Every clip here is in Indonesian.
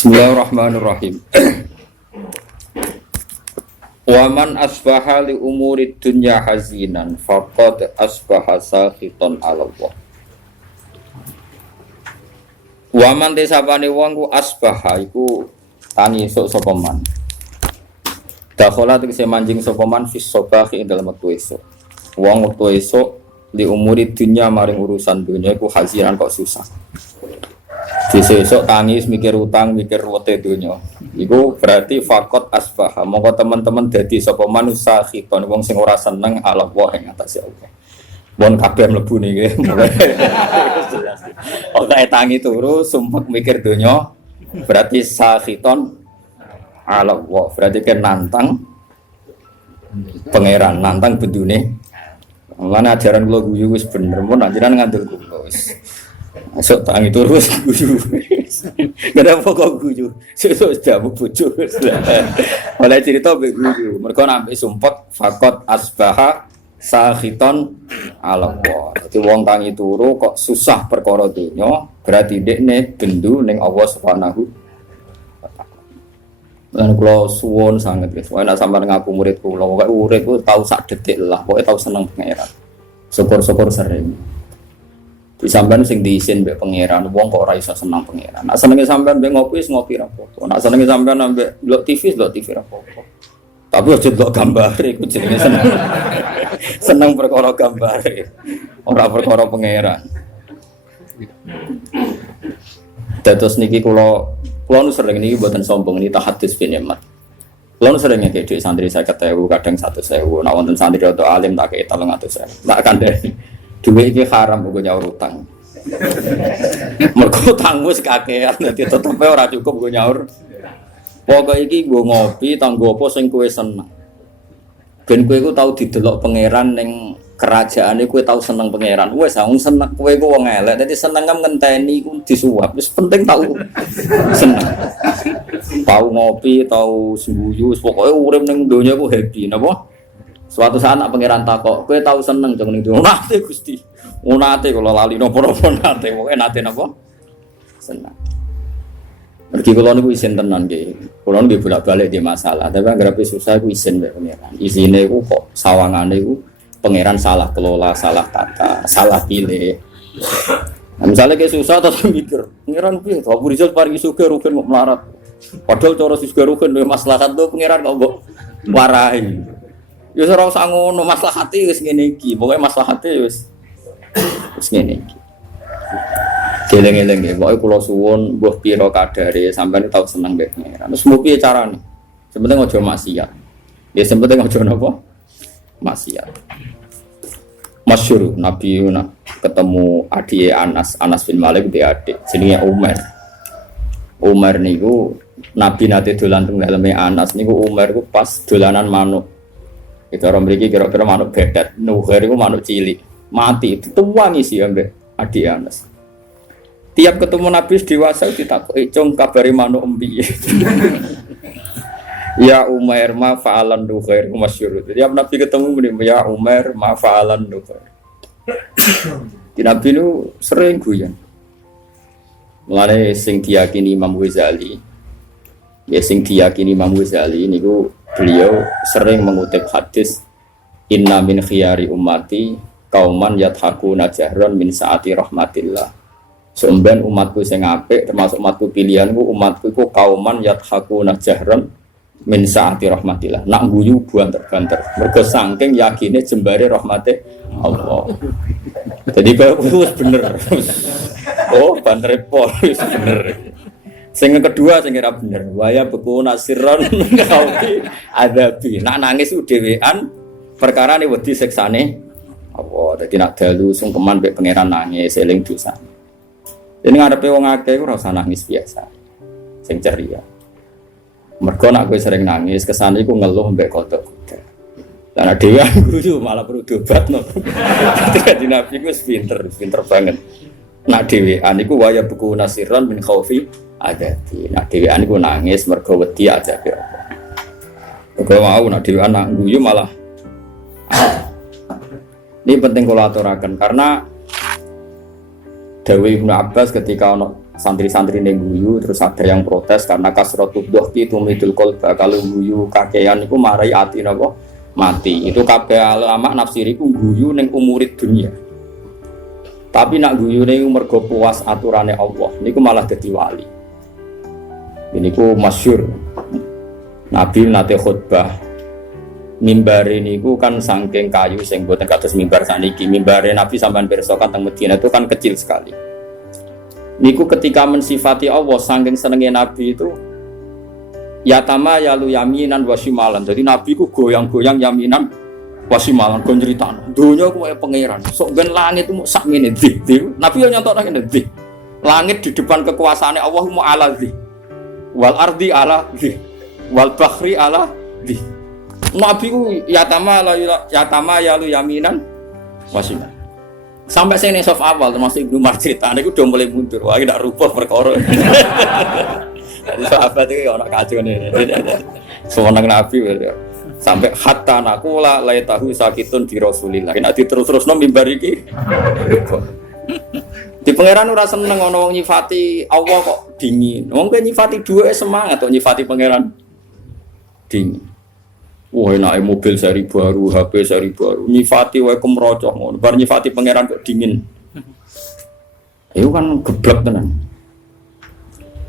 Bismillahirrahmanirrahim. Waman asbaha li umuri dunya hazinan faqad asbaha sakhiton 'ala Allah. Waman desapane wong ku asbaha iku tangi esuk sapa man. Dakhala tegese manjing sapa man fis sabahi ing dalem wektu esuk. Wong wektu esuk li umuri dunya maring urusan dunya iku hazinan kok susah. Sesuk tangis mikir utang, mikir ruwete donya. Iku berarti fakot asbah. Monggo teman-teman dadi sapa manusa khiton wong sing ora seneng ala wa ing atase Allah. Mun kabeh mlebu niki mulai. Oke tangi turu sumpek mikir donya berarti sakhiton ala wa. Berarti kan nantang pangeran, nantang bendune. Lan ajaran kula guyu wis bener mun ajaran ngandel kula wis. Masuk tangi terus guyu. Kenapa kok guyu? Sesuk jamu bojo. Oleh cerita mbek guyu. Mergo nampi sumpek fakot asbaha sakhiton ala Allah. Dadi wong tangi turu kok susah perkara donya, berarti dekne bendu ning Allah Subhanahu wa taala. Lan kula suwun sanget guys. Nek sampeyan ngaku murid kula, pokoke urip ku tau sak detik lah, pokoke tau seneng pangeran. Syukur-syukur sering. Di sampean sing diisin mbek pangeran, wong kok ora iso seneng pangeran. Nek senenge sampean mbek ngopi wis ngopi ra apa-apa. Nek senenge sampean mbek ndelok TV ra apa-apa. Tapi aja ndelok gambare iku jenenge seneng. Seneng perkara gambare, ora perkara pangeran. Terus niki kula nu sering niki mboten sombong niki tahadus bin nikmat. Kula nu sering ngekek dhuwit santri 50.000, kadang 100.000. Nek wonten santri atau alim tak kei 300.000. Tak kandhani. Duit iki haram kok nyaur utang. Mergo utang wis kakean dadi tetepe ora cukup kok nyaur. Pokoke iki nggo ngopi tanggo apa sing kowe seneng. Ben kowe iku tau didelok pangeran ning kerajaane kowe tau seneng pangeran. Wis wong seneng kowe iku wong elek dadi seneng ngenteni iku disuap. Wis penting tau seneng. Tau ngopi, tau sembuyu, pokoke urip ning donya ku happy napa? Suatu saat nak pangeran takok, kowe tau seneng jeng ning donya. Nate Gusti. Nate kula lali napa-napa nate, pokoke nate napa? Seneng. Mergi kula niku isin tenan nggih. Kula nggih bolak-balik di masalah, tapi anggere susah iku isin mbek pangeran. Isine iku kok sawangane iku pangeran salah kelola, salah tata, salah pilih. Nah, misalnya kayak susah terus mikir, pangeran piye? Abu Rizal paringi sugih rugen kok melarat. Padahal cara sugih rugen maslahat tuh pangeran kok mbok warahi. Ya ora usah ngono, maslahate wis ngene iki. Pokoke maslahate wis ngene iki. Geleng-geleng ya, pokoke kula suwun mbuh pira kadare sampeyan tau seneng mbek pangeran. Terus mung piye carane? Sepenting aja maksiat. Ya sepenting aja napa? Maksiat. Masyhur Nabi ketemu adike Anas bin Malik di adik jenenge Umar. Umar niku Nabi nate dolan teng daleme Anas niku Umar ku pas dolanan manuk. Itu orang mriki kira-kira manuk bedet, nuher iku manuk cilik, mati dituwangi sih ambek adik Anas. Tiap ketemu Nabi dewasa ditakoki, "Cung kabari manuk piye?" Ya Umar ma fa'alan nuher masyhur. Tiap Nabi ketemu muni ya Umar ma fa'alan nuher. Di Nabi nu sering guyon. Mulane sing diyakini Imam Ghazali, ya sing diyakini Imam Ghazali niku beliau sering mengutip hadis inna min khiyari ummati kauman yathakuna jahran min saati rahmatillah. Sampeyan umatku sing apik termasuk umatku pilihanku umatku iku kauman yathakuna jahran min saati rahmatillah. Nak guyu banter-banter mergo saking yakine jembare rahmate Allah. Jadi kok wis bener. Oh, banter pol wis bener. Sing kedua sing ora bener, waya beku nasiron kauti adabi. Nak nangis ku dhewean perkara ne wedi siksane apa. Dadi nak dalu sungkeman mek pangeran nangis eling dosa. Dene ngarepe wong akeh ora usah nangis biasa. Sing ceria. Mergo nak kowe sering nangis, kesane iku ngeluh mbek kodok. Lah dhewean guyu malah perlu diobatno. Dadi Nabi ku pinter banget. Nak dhewean iku waya beku nasiron min khaufi adati. Nak dhewean iku nangis mergo wedi ajabe apa. Mergo mau nak dhewean nak guyu malah. Ini penting kula aturaken karena Dawuh Ibnu Abbas ketika ono santri-santri ning guyu terus ada yang protes karena kasratul dhahki tumidul qalba, kalau guyu kakean iku marai ati napa mati. Itu kabeh ulama nafsiri ku guyu ning umurid dunia. Tapi nak guyu ning mergo puas aturane Allah niku malah dadi wali. Ini ku masyhur. Nabi nate khutbah mimbar niku kan saking kayu sing boten kados mimbar saniki. Mimbare Nabi sampean pirsa kan teng Madinah itu kan kecil sekali. Niku ketika mensifati Allah saking senenge Nabi itu yatama yalu yaminan wasimalan. Jadi Nabi ku goyang-goyang yaminan wasimalan go nyritano. Donya ku kaya pangeran. Sok ben langit mu sak ngene ndi. Nabi yo nyontokno ngene ndi. Langit di depan kekuasaane Allah mu ala ndi. Wal ardi ala ndi. Wal bakhri ala di. Nabi ku yatama yalu yaminan wasimalan. Sampai saya nih soft awal termasuk Ibnu Umar cerita, ini udah mulai mundur, wah tidak rubah perkara. Sahabat itu orang kacau nih, semenang Nabi sampai hatta nakula lay tahu sakitun di Rasulillah. Nanti terus mimbar iki. Di pangeran ora seneng ono wong nyifati Allah kok dingin. Wong kowe nyifati duwe semangat kok nyifati pangeran dingin. Wah enake mobil seri baru, HP seri baru, nyifati wae kemrocoh ngono. Bar nyifati pangeran kok dingin. Itu kan geblek tenan.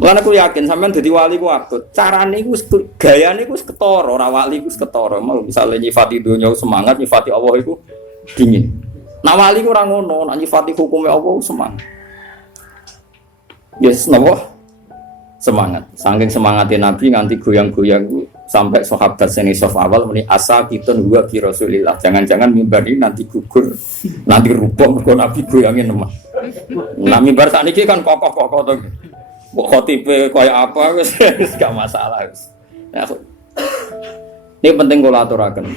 Mulane aku yakin sampean dadi wali ku abot. Carane iku gayane iku ketara, ora wali iku ketara. Mau misale nyifati donya semangat, nyifati Allah iku dingin. Nak wali ku ora ngono, nak nyifati hukume Allah semangat. Yes, napa? Semangat. Saking semangatnya Nabi nganti goyang-goyang sampai sahabat sing sof awal muni asa kitun huwa bi Rasulillah. Jangan-jangan mimbar ini nanti gugur, nanti rubuh mergo Nabi goyangin lemah. Nah mimbar sakniki kan kokoh-kokoh to. Mbok khotibe kaya apa wis gak masalah wis. Nah, ini penting kula aturaken.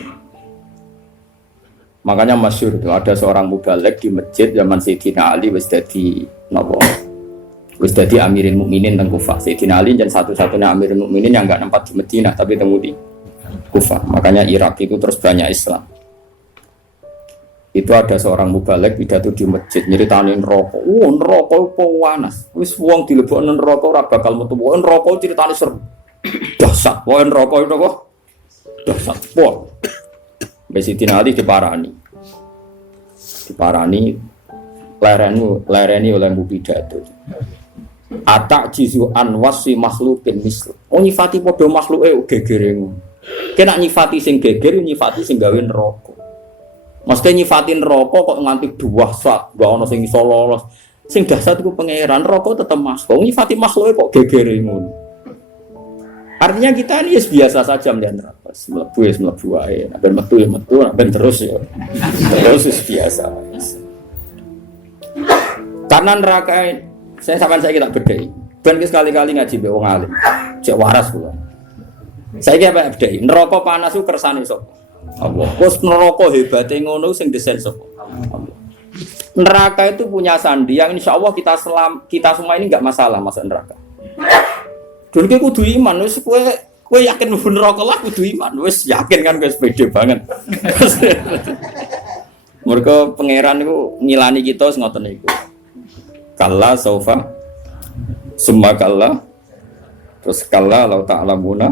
Makanya masyhur itu ada seorang mubalek di masjid zaman Sayyidina Ali wis dadi napa? Wis dadi Amirin Mukminin teng Kufah. Sayyidina Ali dan satu-satunya Amirin Mukminin yang enggak nempat di Madinah tapi temu di Kufah. Makanya Irak itu terus banyak Islam. Itu ada seorang mubalek pidato di masjid nyeritanin neraka. Neraka opo panas. Wis wong dilebokno neraka ora bakal metu. Neraka ceritane seru. Dahsyat. Neraka itu kok dahsyat pol. Sayyidina Ali diparani lereni oleh pidato. Atak jizu anwasi makhlukin mislu. Nyifati padha makhluke gegere ngono. Kena nyifati sing geger, nyifati sing gawe neraka. Mesti nyifati neraka kok nganti dahsyat, gak ono sing iso lolos. Sing dahsyat iku pangeran, neraka tetep masuk. Nyifati makhluke kok gegere ngono. Artinya kita ini biasa saja melihat neraka. Mlebu wae, nek metu ya metu, nek terus ya. Terus biasa. Karena neraka saya kita bedai. Ben sekali-kali ngaji mbek wong alim. Cek waras kula. Saiki apa bedai? Neraka panas ku kersane sapa? Allah. Wes neraka hebate ngono sing desain sapa? Allah. Neraka itu punya sandi yang insyaallah kita semua ini enggak masalah masuk neraka. Dulu kowe kudu iman wis kowe yakin mlebu neraka lah kudu iman. Wis yakin kan wis pede banget. Mergo pangeran niku ngilani kita ngoten niku. Kalla saufa summa kalla terus kalla lau ta'lamuna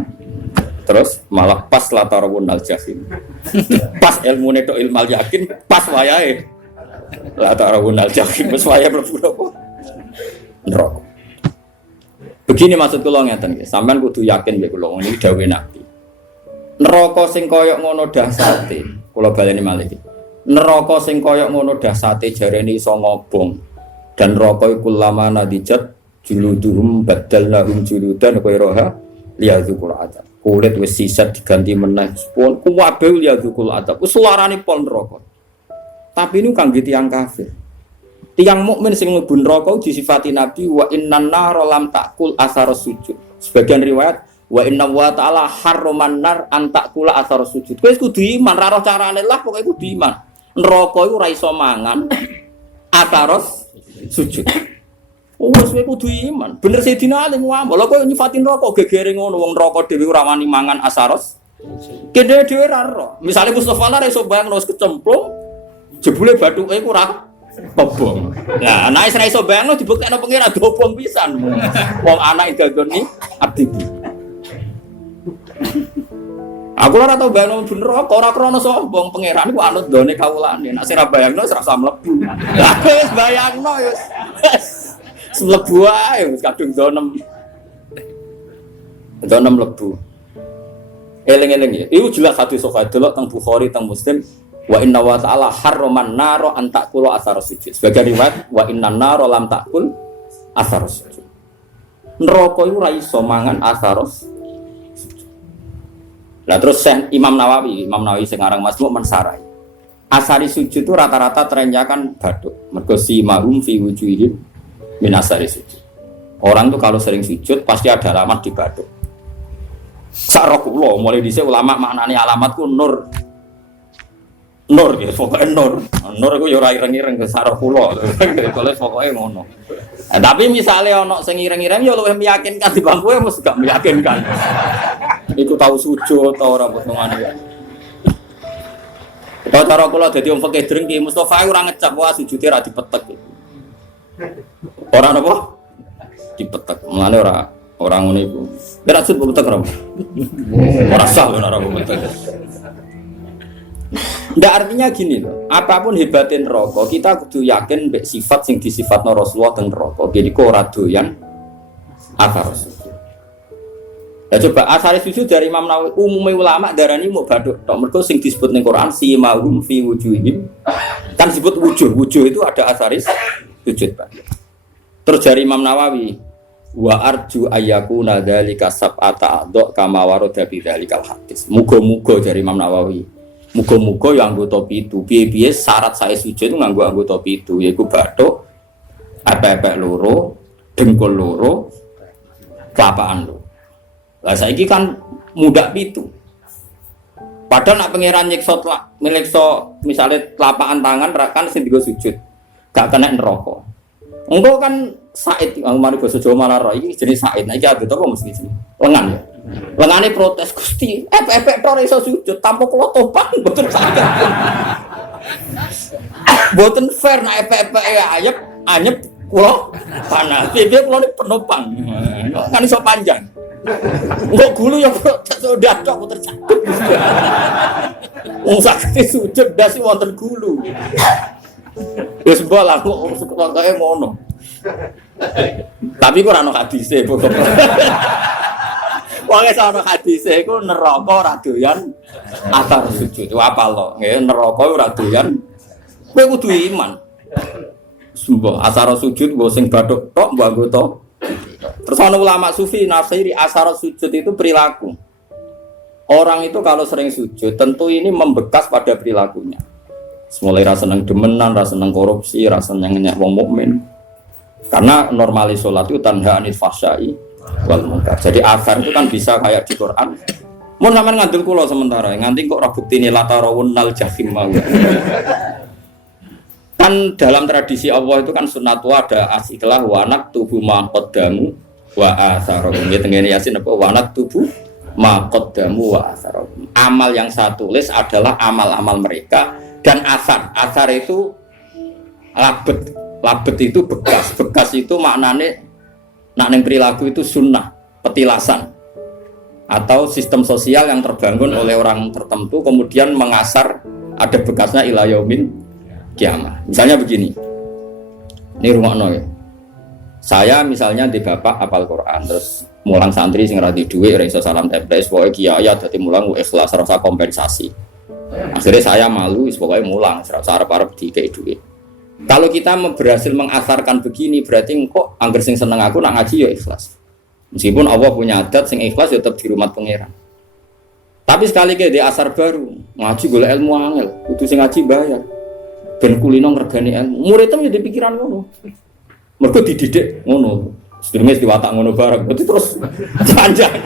terus malah pas la tarawunal jahim. Pas ilmune tok ilmal yakin pas wayahe la tarawunal jahim wis wayahe mlebu neraka. Begini maksud kula ngeten nggih, sampean kudu yakin nggih kula niki dawuhe Nabi. Neraka sing koyok ngono dahsate, kula baleni malih iki. Neraka sing koyok ngono dahsate jarene iso ngobong. Dan neraka iku lama nadijat juluduhum badalnahum juludan ghairaha liyadzukul adab. Kulit wis sisat diganti meneh pun kuwabe liyadzukul adab. Wis suarane pol neraka. Tapi ini kangge tiyang kafir. Tiyang mukmin sing mlebu neraka disifati Nabi wa innan nar lam taqul asar sujud. Sebagian riwayat wa inna wa ta'ala harraman nar an taqula asar sujud. Kowe kudu iman, ra roh carane lah pokoke kudu iman. Neraka iku ora iso mangan ataros sujud. Wes kowe kudu iman. Bener Sayyidina Ali ngomong, lha kowe nyifati neraka gegere ngono wong neraka dhewe ora wani mangan asaros. Kene dhewe ra ro. Misale Mustofa ora iso bayang wis kecemplung, jebule bathuke ku ora Obong. Nah, anake ora iso bayangno dibuktekno pengira dobong pisan. Wong anak gagoni abdi. Aku ora tau bayangno bener kok ora krana sombong pangeran iku anut done kawulane. Nek ora bayangno ora usah mlebu. Lah wis bayangno ya. Mlebu ae wis kadung donem. Donem mlebu. Eling-eling ya. Iku jelas satu sok delok teng Bukhari teng Muslim. Wa inna wa ta'ala harroman naro antakulu asar sujud. Sebagai riwayat wa inna naro lam takul asar sujud. Neraka iku ora iso mangan asar sujud. Lah terus Imam Nawawi sing aran Masmu mensarai. Asari sujud itu rata-rata trennya kan bathuk. Mergo si mahum fi wujuhihim min asari sujud. Orang tuh kalau sering sujud pasti ada alamat di bathuk. Sak kula mulai dhisik ulama maknane alamatku nur. Nur ya, pokoknya nur. Nur itu ya ora ireng-ireng ke sarah kula. Kalau pokoknya ngono. Nah, tapi misalnya ono sing ireng-ireng ya luwih meyakinkan timbang kowe mesti gak meyakinkan. Iku tahu sujud ta ora potongane ya. Kalau cara kula dadi wong fikih drengki Mustofa ora ngecap wah sujude ra dipetek. Ora napa? Dipetek. Mulane ora ngono iku. Ora sujud petek ora. Ora sah ora petek. Nggak artinya gini loh, apapun hebatin rokok kita kudu yakin mbek sifat sing disifatno Rasulullah teng rokok. Jadi kok ora doyan asar sujud. Ya coba asar sujud dari Imam Nawawi umumnya ulama darani mau bathuk tok mergo sing disebut ning Quran si mahum fi wujuhihim kan disebut wujuh itu ada asar sujud Pak. Terus dari Imam Nawawi wa arju ayyakuna dzalika sab'ata adha kama warada bi dzalikal hadis. Muga-muga dari Imam Nawawi muga-muga yang anggota pitu, piye-piye syarat saya sujud itu nganggo anggota pitu, yaitu bathuk, epek-epek loro, dengkul loro, kelapaan loro. Lah saiki kan mudah pitu. Padahal nak pangeran nyiksa misalnya kelapaan tangan kan sing digo sujud, gak kena neraka. Engko kan Said, mari basa Jawa malah ro iki jenis Said. Nah iki apa mesti jeneng? Lengan ya. Lengane protes Gusti, epek tok iso sujud tanpa kula topan mboten saged. Mboten fair nek epek anyep kula panas. Piye kula niku penopang. Kan iso panjang. Kok gulu ya kok sudah tok puter saged. Wong saged sujud dasi wonten gulu. Wis mbok lah kok pokoke ngono. Tapi kok ora ono hadise pokoke. Wong ana hadise iku neraka ora doyan asar sujud. Apal to, nggih neraka ora doyan. Kowe kudu iman. Sumpah asar sujud mbok sing bathuk tok mbok anggota. Terus ana ulama sufi nafsiri asar sujud itu perilaku. Orang itu kalau sering sujud tentu ini membekas pada perilakunya. Mulai rasa seneng demenan, rasa seneng korupsi, rasa seneng ngenyek wong mukmin. Karena normalis salat itu tanha anil fahsya'i wal munkar. Jadi asar itu kan bisa kayak di Quran. Mun sampean ngandel kula sementara, nganti kok ora buktine latarawunnal jahim mau. Kan dalam tradisi Allah itu kan sunnatu ada istilah wanak tubuh ma qaddamu wa atharum. Ya tengene Yasin apa wanak tubuh ma qaddamu wa atharum. Amal yang saya tulis adalah amal-amal mereka dan asar. Asar itu labet. Labet itu bekas. Bekas itu maknane nak neng perilaku itu sunnah, petilasan atau sistem sosial yang terbangun oleh orang tertentu kemudian mengasar ada bekasnya ila yaumin kiamah. Misalnya begini, ini rungokno ya. Saya misalnya di bapak apal Quran terus mulang santri sing radi dhuwit ora iso salam teples pokoke kiai dadi mulang ikhlas rasa kompensasi. Akhirnya saya malu pokoke mulang rasa arep-arep dikei dhuwit. Kalau kita berhasil mengasarkan begini berarti kok angger sing seneng aku nak ngaji ya ikhlas. Meskipun Allah punya adat sing ikhlas ya tetap di rumah pangeran. Tapi sekali ke di asar baru ngaji golek ilmu angel, kudu sing ngaji bayar. Ben kulino ngregani ilmu. Muridnya jadi pikiran ngono. Mergo dididik ngono. Sedurunge diwatak ngono bareng, berarti terus panjang.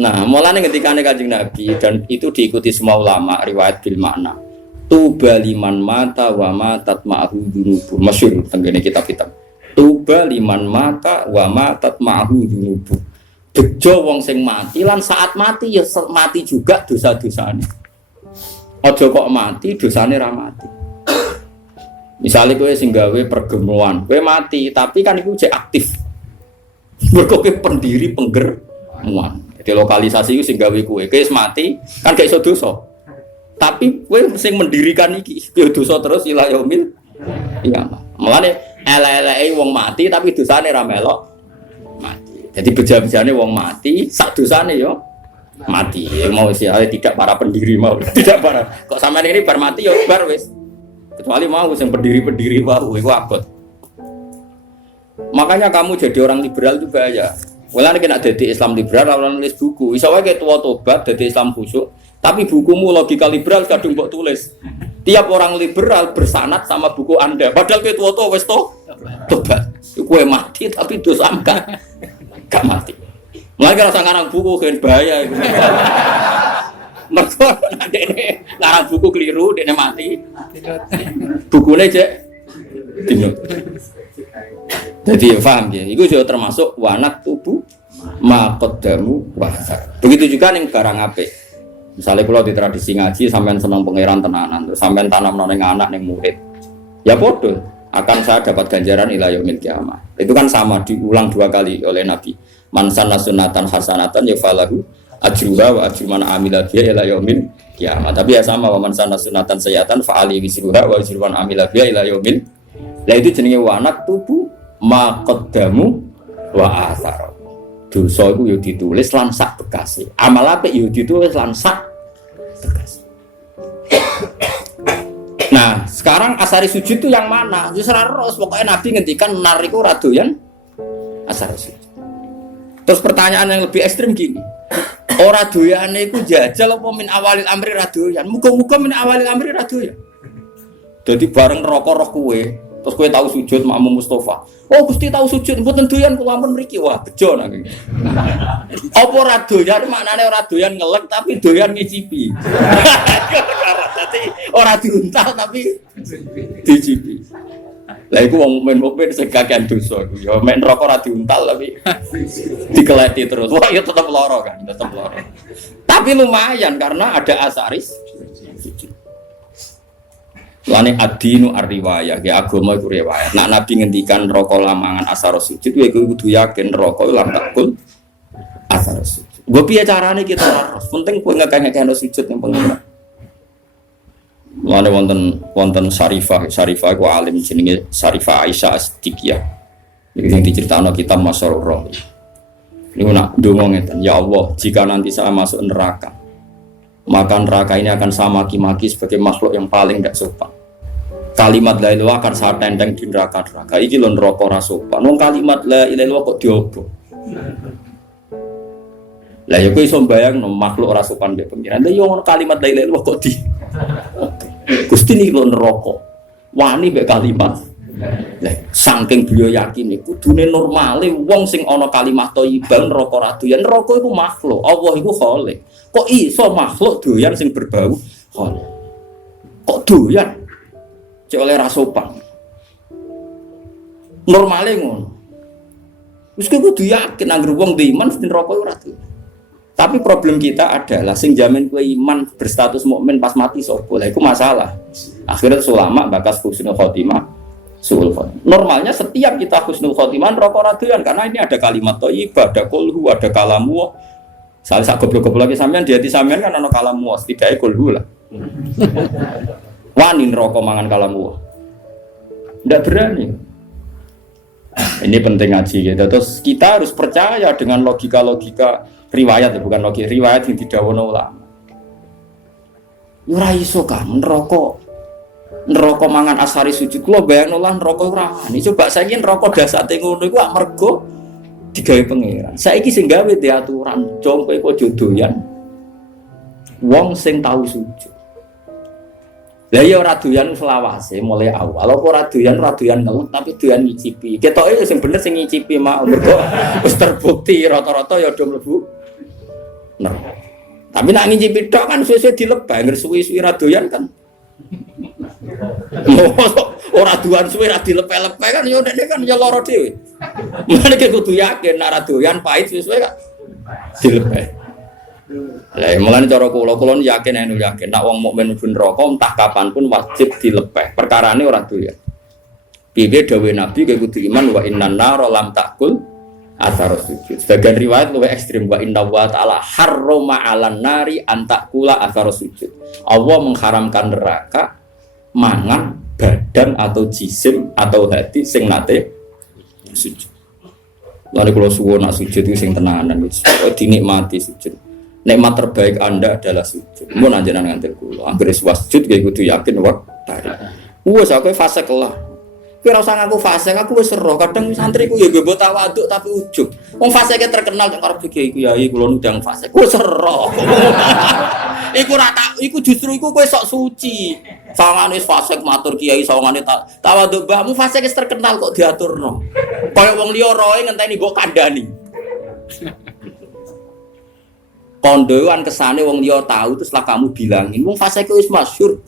Nah, mulane ketikane Kanjeng Nabi dan itu diikuti semua ulama riwayat bil makna. Tuba liman mata wa matat ma'ahu dunubu. Masyhur tenggene kitab-kitab. Tuba liman mata wa matat ma'ahu dunubu. Bejo wong sing mati lan saat mati ya mati juga dosa-dosane. Aja kok mati dosane ra mati. Misalnya kowe sing gawe pergemuan, kowe mati, tapi kan iku cek aktif. Mergo kowe pendiri penggermuan. Jadi lokalisasi itu sing gawe kowe mati, kan gak iso dosa. Tapi kowe sing mendirikan iki, yo dosa terus ila yaumil qiyamah. Mulane elek-eleke wong mati tapi dosane ra melok mati. Jadi beja-bejane wong mati, sak dosane yo mati. Mau istilahnya tidak para pendiri mau, tidak para. Kok sampean ini bar mati yo bar wis. Kecuali mau yang pendiri-pendiri baru itu abot. Makanya kamu jadi orang liberal itu bahaya. Mulane kena jadi Islam liberal orang nulis buku. Iso wae tua tobat jadi Islam khusyuk, tapi bukumu logika liberal kadung mbok tulis. Tiap orang liberal bersanad sama buku Anda. Padahal kowe tua wis tobat. Kowe mati tapi dosa gak mati. Mulane rasa ngarang buku kan bahaya iku. Mergo dene ngarang buku keliru dene mati. Bukune cek dinut. Jadi paham ya, itu juga termasuk wanak tubuh maqaddamu wahsar. Begitu juga ning barang apik. Misalnya kalau di tradisi ngaji sampean seneng pangeran tenanan, terus sampean tanam ning anak ning murid. Ya bodoh, akan saya dapat ganjaran ila yaumil qiyamah. Itu kan sama diulang 2 kali oleh Nabi. Man sanna sunnatan hasanatan yafalahu ajruha wa ajru man amila biha ila yaumil qiyamah. Tapi ya sama wa man sanna sunnatan sayyatan fa ali wisruha wa ajru man amila biha ila yaumil. Lah itu jenenge wanak tubuh maqaddamu wa athar. Dosa iku yo ditulis lan sak bekase. Amal apik yo ditulis lan sak bekase. Nah, sekarang asari sujud itu yang mana? Wis ora ros, pokoke Nabi ngendikan nar iku ora doyan asari sujud. Terus pertanyaan yang lebih ekstrim gini. Ora doyane iku jajal apa min awalil amri ra doyan? Muga-muga min awalil amri ra doyan. Dadi bareng neraka roh kowe, terus kowe tahu sujud makmum Mustafa. Oh, Gusti tahu sujud, mboten doyan kula ampun mriki. Wah, bejo nang iki. Apa ora doyan maknane ora doyan ngelek tapi doyan ngicipi. Dadi ora diuntal tapi dicipi. Lah iku wong mukmin sing kakean dosa iku ya mek neraka ora diuntal tapi dikeleti terus. Wah, ya tetep lara kan, tetep lara. Tapi lumayan karena ada asaris sujud. Lane adinu ar-riwayah, ya agama iku riwayat. Nak Nabi ngendikan neraka lamangan asar sujud, kowe kudu yakin neraka lan takul asar sujud. Gue piye carane kita harus penting kowe ngekeh-ngekehno sujud yang pengen. Lane wonten Syarifah iku alim jenenge Syarifah Aisyah As-Siddiqiyah. Iki sing diceritakno kitab Masyarur. Niku nak ndonga ngeten, ya Allah, jika nanti saya masuk neraka, maka neraka ini akan saya maki-maki sebagai makhluk yang paling tidak sopan. Kalimat la ilaha illallah akan saya tenteng di neraka. Iki lho neraka ora sopan. Wong kalimat la ilaha illallah kok diobo. Lah ya kowe iso mbayangno makhluk ora sopan mbek pengiran. Lah yo kalimat la ilaha illallah kok di. Gusti niki lho neraka. Wani mbek kalimat. Lah saking beliau yakin iku kudune normale wong sing ana kalimat thayyibah neraka ra doyan. Neraka iku makhluk. Allah iku khalik. Kok iso makhluk doyan sing berbau khalik? Kok doyan? Cek oleh rasopan. Normale ngono. Wis kudu yakin anggere wong di iman mesti neraka ora doyan. Tapi problem kita adalah sing jamin kowe iman berstatus mukmin pas mati sapa? Lah iku masalah. Akhirnya ulama bakas husnul khotimah, suul khotimah. Normalnya setiap kita husnul khotimah neraka ora doyan karena ini ada kalimat thayyibah, ada kulhu, ada kalamu. Salah sak goblok-goblok lagi sampean di hati sampean kan ana kalamu, setidaknya kulhu lah. Wani neraka mangan kalamu. Ndak berani. Ini penting ngaji gitu. Terus kita harus percaya dengan logika-logika riwayat, ya bukan logika riwayat yang didhawuhna ulama. Yo ora iso kan neraka mangan asari sujud. Kula bayangno lah neraka ora wani. Coba saiki neraka dasate ngono iku mergo digawe pangeran. Saiki sing gawe diaturan, jong kowe aja doyan wong sing tau sujud. Lah ya ora doyan selawase mulai awal. Apa ora doyan ngelek tapi doyan ngicipi. Ketoke sing bener sing ngicipi mak mergo wis terbukti rata-rata ya do mlebu neraka. Tapi nek ngicipi tok kan suwe-suwe dilebah, ngger suwi-suwi ra doyan kan. Ora duan suwe ra dilepeh-lepeh kan ya ndekne kan ya lara dhewe. Mulane kudu yakin nek ra doyan pahit suwe-suwe kan dilepeh. Lah mulane cara kula yakin nek wong mukmin mlebu neraka entah kapan pun wajib dilepeh. Perkarane ora doyan. Piye dawe Nabi kaya kudu iman wa innan nar lam takul athar sujud. Sebagian riwayat luwih ekstrim wa inna wa ta'ala harrama 'alan nari an takula athar sujud. Allah mengharamkan neraka mangan badan atau jisim atau hati sing nate sujud. Lalu kalau suwon nak sujud itu sing tenanan wis dinikmati sujud. Nikmat terbaik Anda adalah sujud. Mun anjenan ngantil kula, anggere sujud kaya kudu yakin waktari. Wes aku fase kelah. Kowe ora usah ngaku fase, aku wis ero. Kadang santriku ya mbok tawaduk tapi ujug. Wong faseke terkenal nek karep kiai kula ndang fase. Kowe ero. Iku rata, iku justru iku kowe sok suci. Sawangane fasik matur kiai, sawangane tawaduk mbahmu fasike terkenal kok diaturno. Kaya wong liya roe ngenteni mbok kandhani. Kondoan kesane wong liya tahu terus lah kamu bilangin wong fasike wis masyhur.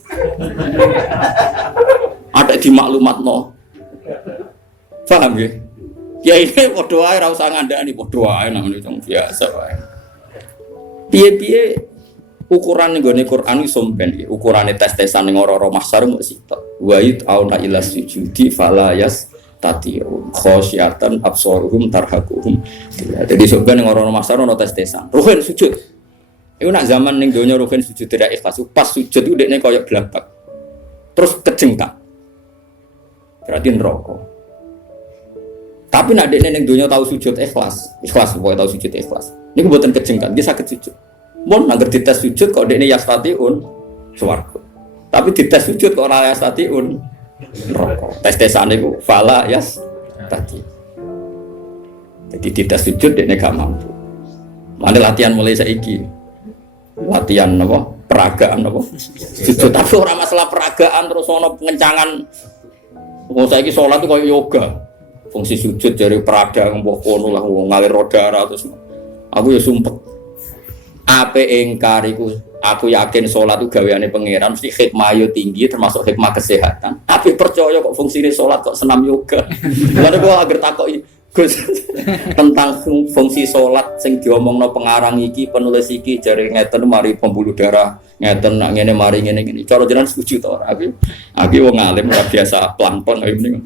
Ada di maklumatno. Paham nggih? Ya ini padha wae ora usah ngandhani padha wae nang wong biasa wae. Piye-piye ukuran nggone Quran iso ben iki. Ukurane tes-tesan ning ora-ora mahsyar mok sitok. Wa auna ila sujudi fala yastati'un khosyiatan absaruhum tarhaquhum. Jadi sampeyan ning ora-ora mahsyar ono tes-tesan. Ruhin sujud. Iku nak zaman ning donya ruhin sujud tidak ikhlas. Pas sujud ku dekne koyo blabak. Terus kejengkak. Berarti neraka. Tapi nak dekne ning donya tahu sujud ikhlas pokoke tahu sujud ikhlas. Niku mboten kejengkan, nggih saged sujud. Mun nangger dites sujud kok dekne yastatiun swarga. Tapi dites sujud kok ora yastatiun neraka. Tes-tesane ku fala yastati. Jadi dites sujud dekne gak mampu. Mane latihan mulai saiki. Latihan apa? Peragaan apa? Sujud tapi ora masalah peragaan terus ono pengencangan. Wong saiki salat itu kayak yoga. Fungsi sujud dari perada mbok kono lah wong ngalir rodara terus. Aku ya sumpek. Ape engkar iku aku yakin salat itu gaweane pangeran mesti hikmah yo tinggi termasuk hikmah kesehatan. Tapi percaya kok fungsine salat kok senam yoga. Lalu kok agar takoki Gus tentang fungsi salat sing diomongno pengarang iki penulis iki jare ngeten mari pembuluh darah ngeten nak ngene mari ngene. Cara jenengan setuju to ora? Aku wong alim ora biasa pelan-pelan kaya ngene.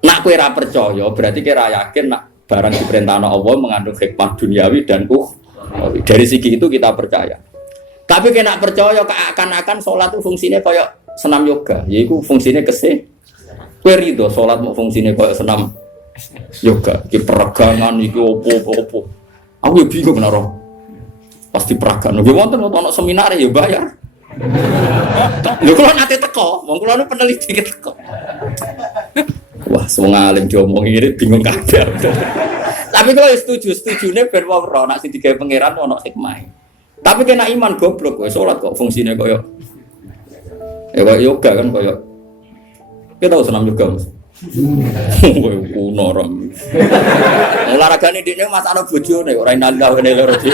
Nak kowe ora percaya berarti kowe ora yakin nak barang diperintahno Allah mengandung hikmah duniawi dan dari segi itu kita percaya. Tapi kowe nak percaya akan salat itu fungsinya kaya senam yoga, yaiku fungsinya kowe rido salat mau fungsinya kaya senam yoga, iki peregangan iki opo-opo. Aku ya bingung naro. Pasti peragan. Nggih wonten ono seminar ya bayar. Lho kula nate teko, wong kula nu peneliti teko. Wah, semua alim diomongi ini bingung kabeh. Tapi kalau setujune ben ora nek sing digawe pangeran ono hikmah. Tapi kena iman goblok kowe salat kok fungsine koyo ya koyo yoga kan koyo. Kita tahu senam yoga Mas. Kuno rom. Olahragane dhekne masakno bojone ora inallah wa inna ilaihi.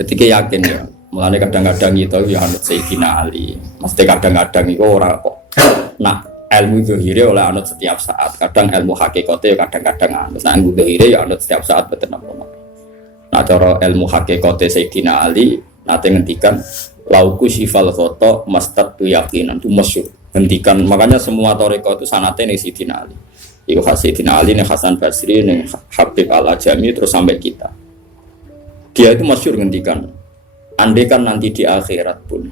Jadi yakin ya. Mulane kadang-kadang itu ya anut Sayyidina Ali. Mesti kadang-kadang itu ora kok. Nah, ilmu zahire oleh anut setiap saat. Kadang ilmu hakikate kadang-kadang anut. Nah, ilmu zahire ya anut setiap saat mboten napa-napa. Nah, cara ilmu hakikate Sayyidina Ali nate ngendikan lauku sifal khoto mastatu yaqinan itu masyhur. Hentikan, makanya semua toriko itu sanatnya nih Sayyidina Ali. Iku Sayyidina Ali nih Hasan Basri nih Habib Al-Ajami terus sampai kita. Dia itu masyhur ngendikan. Andai kan nanti di akhirat pun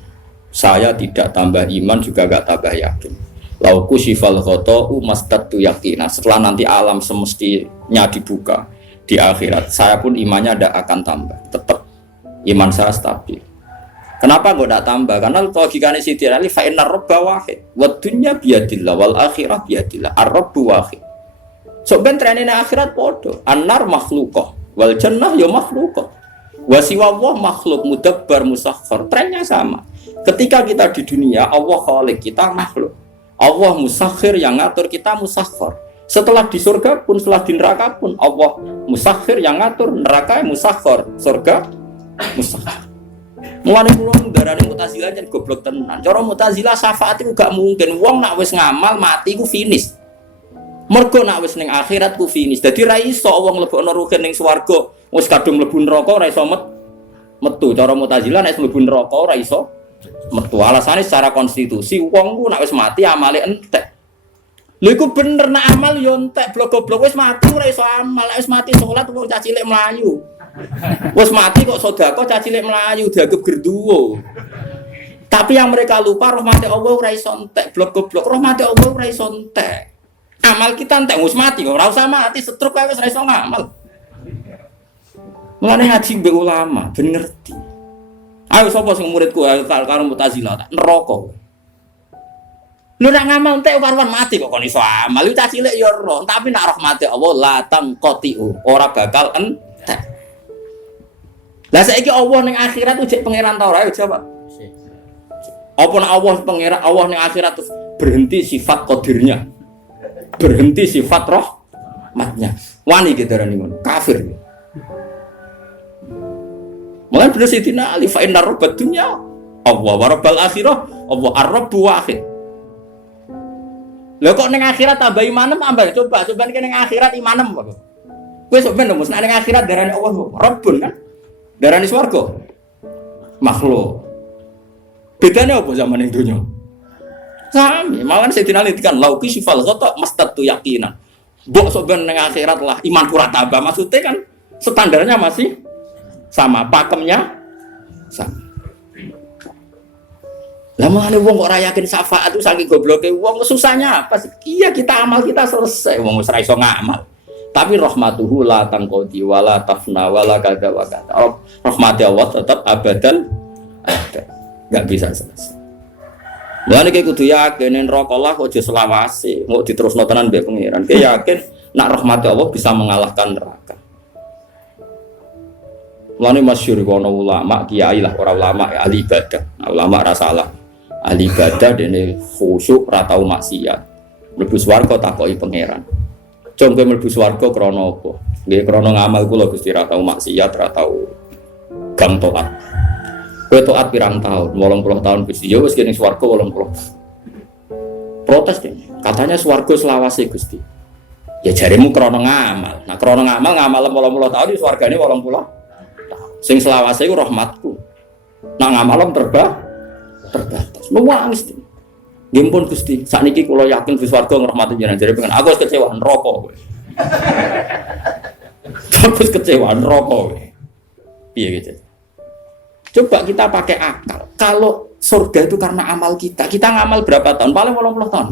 saya tidak tambah iman juga gak tambah yakin. Lauku sifal khoto mastatu yaqinan. Setelah nanti alam semestinya dibuka di akhirat, saya pun imannya tidak akan tambah. Tetap iman saya stabil. Kenapa kok tidak tambah? Karena logikanya Sayyidina Ali fa innar rabba wahid wa dunya biyadillah wal akhirah biyadillah ar-rabbu wahid. So ben trenene akhirat podo. An-nar makhluqah wal jannah ya makhluqah. Wa siwa Allah makhluk mudabbar musakhkhar. Trennya sama. Ketika kita di dunia Allah khaliq, kita makhluk. Allah musakhir yang ngatur, kita musakhkhar. Setelah di surga pun, setelah di neraka pun Allah musakhir yang ngatur, neraka musakhkhar, surga musakhkhar. Mulane kula ndarani Mu'tazilah jan goblok tenan. Cara Mu'tazilah syafaat iku gak mungkin. Wong nak wis ngamal mati ku finish. Mergo nak wis ning akhirat ku finish. Dadi ra iso wong mlebokno ruhin ning swarga, wis kadung mlebu neraka ora iso metu. Cara Mu'tazilah nek mlebu neraka ora iso Metu alasane secara konstitusi wong ku nek wis mati amale entek. Lha iku bener nek amal yo entek blok-blok wis mati ora iso amal. Wis mati salat wong cah cilik mlayu. Wis mati kok sedekah cah cilik mlayu dianggap gerduwo. Tapi yang mereka lupa rahmati Allah ora iso entek blok-blok rahmati Allah ora iso entek. Amal kita entek wis mati kok ora usah mati setruk kae wis ora iso ngamal. Mulane ngaji mbek ulama ben ngerti. Ayo sapa sing muridku karo Mu'tazilah tak neraka. Lu nak ngamal entek karuan mati kok kon iso amal. Lu cah cilik ya roh, tapi nak rahmati Allah la tangqatiu, ora bakal entek. Lah saiki Allah ning akhirat ujek pangeran ta ora ayo jawab. Apa nak Allah pangeran Allah ning akhirat terus berhenti sifat qadirnya. Berhenti sifat rahmatnya. Wani ki darani ngono, kafir. Mulai bener Sayyidina Ali fa inna rabbad dunya Allah wa rabbal akhirah Allah ar-rabbu wahid. Lah kok ning akhirat tambah imanem ambal coba ning akhirat imanem kok. Kowe sok ben nek ning akhirat darane Allah Rabbun kan. Darane swarga. Makhluk. Bedane apa zaman ning donya? Sami, malah Sayyidina Ali kan lauki sifal ghata mastatu yaqinan. Mbok sok ben ning akhirat lah iman kurang tambah maksudnya kan standarnya masih sama, pakemnya sama. Lah mulane wong kok ora yakin syafaat itu saking gobloke wong susahnya apa sih? Iya kita amal kita selesai wong wis ora iso ngamal. Tapi rahmatuhu la tanqadi wala tafna wala kada wa kada. Rahmati Allah tetap abadan ada. Enggak bisa selesai. Mulane ki kudu yakin neraka Allah kok aja selawase, mau diterusno tenan mbek pangeran. Ki yakin nak rahmati Allah bisa mengalahkan neraka. Mulane masyhur kono ulama kiai lah ora ulama ya ahli ibadah. Nah, ulama ra salah. Ahli ibadah dene khusyuk ra tau maksiat. Mlebu swarga takoki pangeran. Jong kowe mlebu swarga krana apa? Nggih krana ngamal kula Gusti ra tau maksiat, ra tau gang taat. Kowe taat pirang tahun? 80 tahun Gusti. Ya wis kene swarga 80. Protes deh. Katanya swarga selawase Gusti. Ya jaremu krana ngamal. Nah krana ngamal 80 tahun di swargane 80. Sing selawase iku rahmatku. Nak ngamalem terbatas. Nuwangis. Nggih pun Gusti, sakniki kula yakin Gusti warga ngrahmati jenengan. Jare pengen aku wis kecewa neraka kowe. Terus kecewa neraka kowe. Piye gitu. Coba kita pakai akal. Kalau surga itu karena amal kita. Kita ngamal berapa tahun? Paling 80 tahun.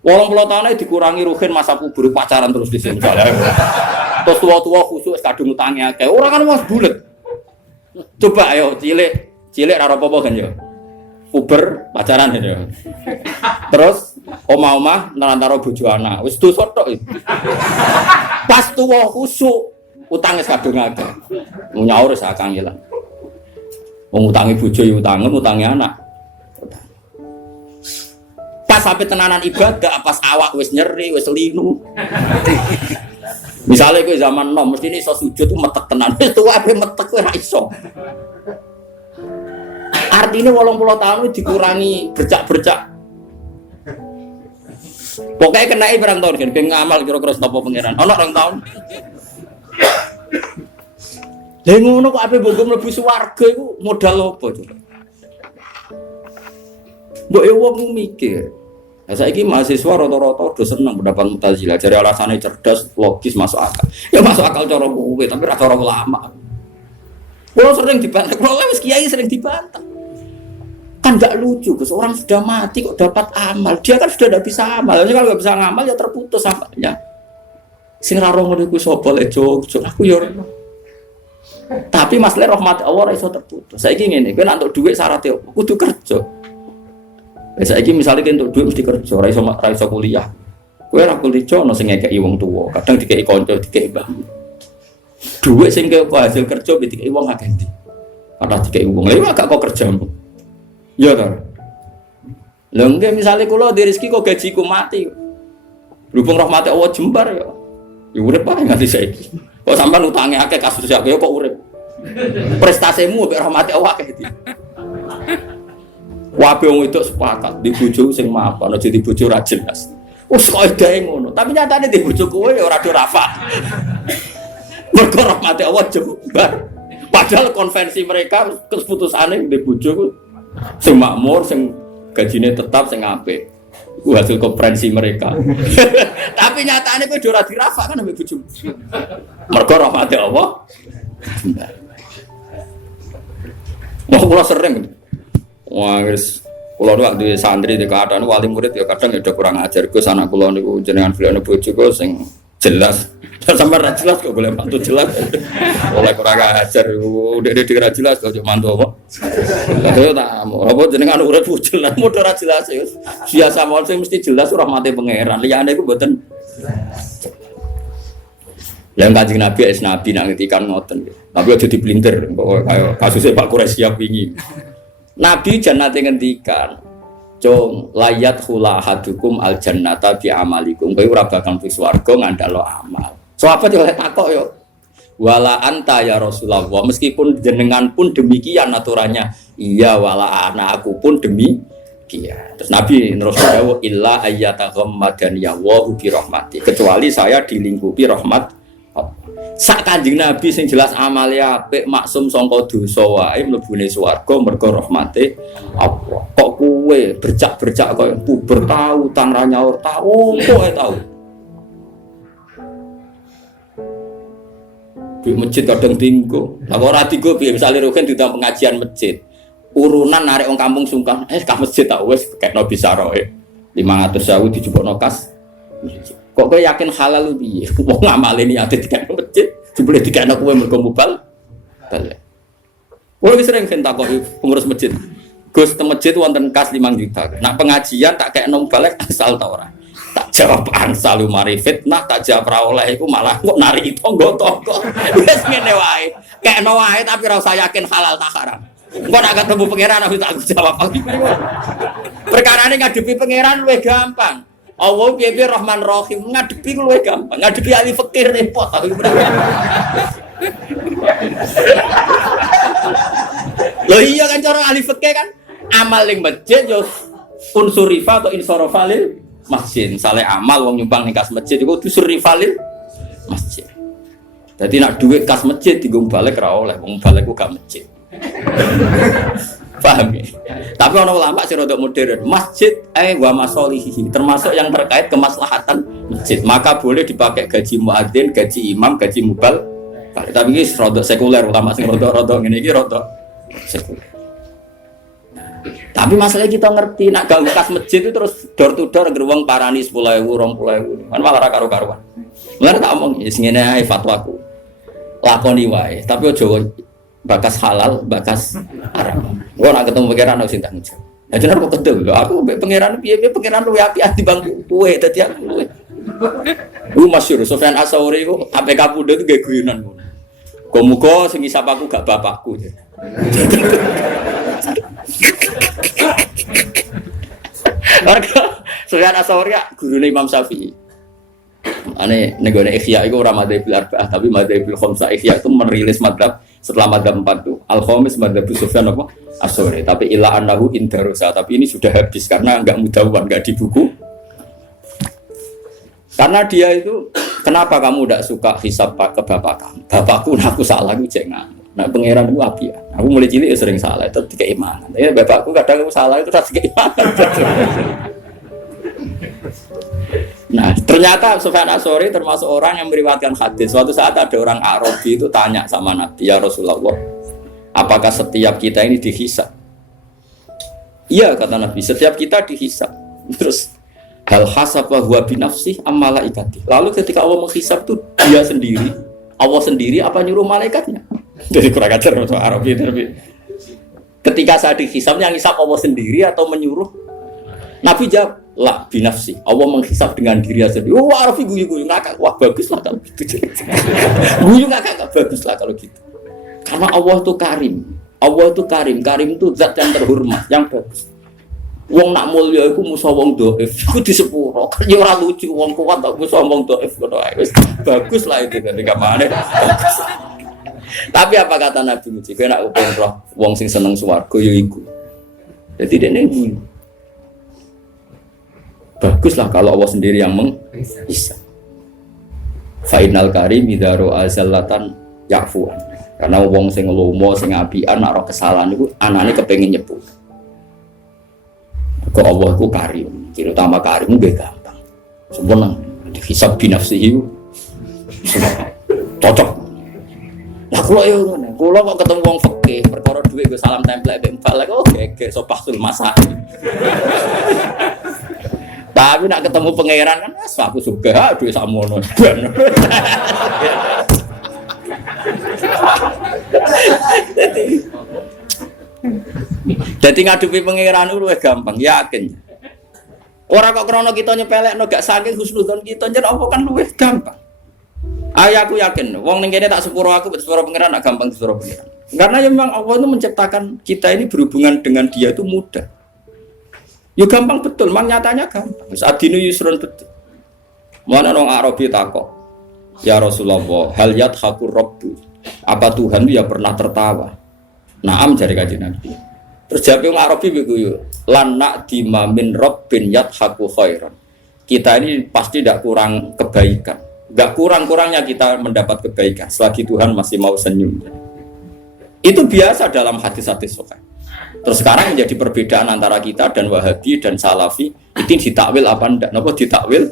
80 tahun dikurangi ruhin masa kubur pacaran terus di sini. Terus tua-tua khusus kadung utange akeh. Ora kan wis bulet. Coba ayo cilik ra apa-apa kan ya. Puber pacaran ya. Terus omah-omah nerantara bojo anak. Wis dosa tok iki. Pas tuwa khusuk utange kadung akeh. Nyaur sak kangelan. Wong utange bojo ya utange anak. Pas sampai tenanan ibadah pas awak wis nyeri, wis linu. Misalnya kowe zaman nom mesti ini iso sujud tuh metek tenan. Wis tuwa ape metek kowe ra iso. Artinya 80 tahun dikurangi bercak-bercak. Pokoknya kenai berang tahun kan, pengen ngamal kira-kira sapa pangeran. Ono 2 tahun. Lha ngono kok ape mbok mlebu swarga iku modal apa coba? Mbok yo wong mikir. Lah saiki mahasiswa rata-rata udah seneng pendapat Mu'tazilah. Jare alasannya cerdas, logis, masuk akal. Ya masuk akal cara kowe, tapi ora cara ulama. Kalau sering dibantah, kalau wis kiai sering dibantah. Kan enggak lucu, Gus. Orang sudah mati kok dapat amal. Dia kan sudah tidak bisa amal. Jadi kalau enggak bisa ngamal ya terputus amalnya. Sing ra roh ngono kuwi sapa lek jog aku ya ora. Tapi masalah rahmat Allah ora iso terputus. Saiki ngene, kowe nek entuk dhuwit syaratnya kudu kerja. Saiki misale kowe entuk dhuwit mesti kerja, ora iso kuliah. Kowe ora kuliah ono sing ngekeki wong tuwa, kadang dikeki kanca, dikeki mbah. Dhuwit sing kok hasil kerja dikeki wong akeh ndi. Ora dikeki wong. Lha gak kok kerjamu. Ya to. Lha nggih misale kula di rezeki kok gajiku mati. Berhubung rahmat Allah jembar ya. Ya urip ae nganti saiki. Kok sampean utange akeh kasus akeh kok urip. Prestasimu mek rahmat Allah akeh iki. Wabe wong itu sepakat di bojo sing mapan aja di bojo ra jelas. Wes kok edae ngono, tapi nyatane di bojo kowe ya ora do rafa. Mergo rahmat Allah jembar. Padahal konvensi mereka keputusane di bojo Sing makmur, sing gajine tetap, sing apik. Iku hasil konferensi mereka. Tapi nyatane kowe ora dirafak kan ambek bojomu. Mergo rahmate Allah. Wah, kula sering. Wah, wis kula nu waktu santri di keadaan wali murid ya kadang ada kurang ajar. Gus anak kula niku jenengan beliau bojoku sing jelas. Sampai ra jelas kok boleh mantu jelas. Oleh kurang ajar udah dikira jelas kok mantu apa. Yo tak apa jenengan urip jelas modho ra jelas ya. Biasa mawon sing mesti jelas rahmate pangeran. Liyane iku mboten. Yang Kanjeng Nabi es Nabi nak ngetikan ngoten. Tapi aja diplintir kok kaya kasusnya Pak Quraisy wingi. Nabi jannate ngendikan, "Cung layat khula hadukum al jannata bi amalikum." Kowe ora bakal mlebu swarga ngandalo amal. Sahabat yo takok yo. Wala anta ya Rasulullah, meskipun jenengan pun demikian aturannya. Iya wala ana aku pun demikian. Terus Nabi terus dawuh illa ayyataghammadan ya wa bi rahmati. Kecuali saya dilingkupi rahmat. Sak Kanjeng Nabi sing jelas amale apik maksum sangka dosa wae mlebune swarga mergo rahmate Allah. Kok kowe bercak-bercak koyo puber tau tang ra nyaur tau kowe tau. Di masjid kadang tinggo. Lah kok ora tinggo piye misale rogen diundang pengajian masjid. Urunan narik wong kampung sungkan, ka masjid tak wis kekno bisaroe. 500.000 dijupukno kas. Kok kowe yakin halal piye? Wong ngamale niate dikene masjid, jebule dikene kowe mergo mubal. Balik. Kowe wis sering takoki pengurus masjid. Gus te masjid wonten kas 5 juta. Nak pengajian tak kekno balik asal ta ora? Tak jawab ansal mari fitnah, tak jawab ra oleh iku malah kok nari tangga-tangga. Wis ngene wae. Kekno wae tapi ora usah yakin halal tak haram. Engko nak ketemu pangeran aku tak jawab. Perkarane ngadepi pangeran luwih gampang. Allah piye-piye Rahman Rahim ngadepi ku luwih gampang. Ngadepi ahli fikih repot. Loh iya kan cara ahli fikih kan amal ning masjid yo unsur rifa atau insorofalil masjid. Misale amal wong nyumbang ning kas masjid iku unsur rifalil masjid. Dadi nak duit kas masjid dienggo balik ra oleh wong balik ku gak masjid. Paham ya? Tapi orang ulama sih rodok modern. Masjid wa masolihi termasuk yang terkait kemaslahatan masjid. Maka boleh dipakai gaji muadzin, gaji imam, gaji mubal. Tapi ini rodok sekuler ulama sing rodok ngene iki rodok sekuler. Tapi masalahnya kita ngerti nak gak bekas masjid itu terus door to door geruang parani 10.000, 20.000. Kan malah ra karu-karuan. Mulane tak omong wis ngene ae fatwaku. Lakoni wae, tapi aja bakas halal, bakas haram. Gua nak ketemu pangeran harus tanggung jawab. Ya jeneng kok kedel lho, aku mbek pangeran piye-piye pangeran luwih apik dibanding kowe dadi aku luwih. Ku masyhur Sufyan Ats-Tsauri ku ape kapundhut nggih guyonan ngono. Muga sing isap aku gak bapakku. Warga Sufyan Ats-Tsauri gurune Imam Syafi'i. Ane negara Ikhya itu ora madzhabil arba'ah tapi madzhabil khamsah. Ikhya itu merilis madzhab setelah madzhab 4 itu al-khamis madzhab Sufyan apa Ats-Tsauri. Tapi illa annahu indarusa, tapi ini sudah habis karena enggak mudawwan, enggak di buku. Karena dia itu kenapa kamu enggak suka hisab ke bapak kamu? Bapakku aku salah ku jangan. Nah pangeran itu api ya. Aku mulai cilik ya sering salah itu dikeimanan. Tapi bapakku kadang aku salah itu rasa keimanan. Nah, ternyata Sufyan Ats-Tsauri termasuk orang yang meriwayatkan hadis. Suatu saat ada orang Arabi itu tanya sama Nabi, "Ya Rasulullah, apakah setiap kita ini dihisab?" Iya kata Nabi, setiap kita dihisab. Terus hal hasaba huwa binafsih am malaikati. Lalu ketika Allah menghisab itu dia sendiri, Allah sendiri apa nyuruh malaikatnya? Jadi kurang ajar orang Arabi tapi ketika saya dihisab yang hisab Allah sendiri atau menyuruh? Nabi jawab, lah binafsi. Allah menghisab dengan diri sendiri. Oh, Arafi guyu-guyu ngakak. Wah, bagus lah kalau gitu. Guyu ngakak bagus lah kalau gitu. Karena Allah itu karim. Allah itu karim. Karim itu zat yang terhormat, yang bagus. Wong nak mulya iku musuh wong dhaif. Iku disepuro. Ya ora lucu wong kuat tak musuh wong dhaif ngono ae. Wis bagus lah itu ketika mana. Tapi apa kata Nabi Muji? Kowe nak upeng roh wong sing seneng swarga ya iku. Jadi dene guyu. Baguslah kalau Allah sendiri yang menghisab. Fainal karim idaro azallatan yafu. Karena wong sing lomo sing apian nak ro kesalahan niku anane kepengin nyepur. Kok Allah ku karim, terutama karim gak gampang. Sempurna, hisab binafsihi cocok. Lah kula yo ngene, kula kok ketemu wong fikih, perkara dhuwit go salam template mbek balik oh geger sopasul masak. Tapi nak ketemu pangeran kan aku juga dhuwit sakmono. Jadi ngadepi pangeran itu luwih gampang, yakin. Orang kok krono kita nyepelekno gak saking husnudzon kita njen apa kan luwih gampang. Ayo aku yakin, wong ning kene tak sepuro aku sepuro pangeran gak gampang sepuro pangeran. Karena memang Allah itu menciptakan kita ini berhubungan dengan Dia itu mudah. Ya gampang betul, memang nyatanya gampang. Adinu yusrun betul. Mulane orang Arabi takok, "Ya Rasulullah, hal yadhaku rabbu?" Apa Tuhan itu ya pernah tertawa? Naam jari kanjeng Nabi. Terus jawab orang Arabi begitu, "Lan na'dima min rabbin yadhaku khairan." Kita ini pasti tidak kurang kebaikan. Enggak kurang-kurangnya kita mendapat kebaikan selagi Tuhan masih mau senyum. Itu biasa dalam hadis-hadis sahih. Terus sekarang menjadi perbedaan antara kita dan Wahabi dan Salafi itu ditakwil apa enggak? Napa ditakwil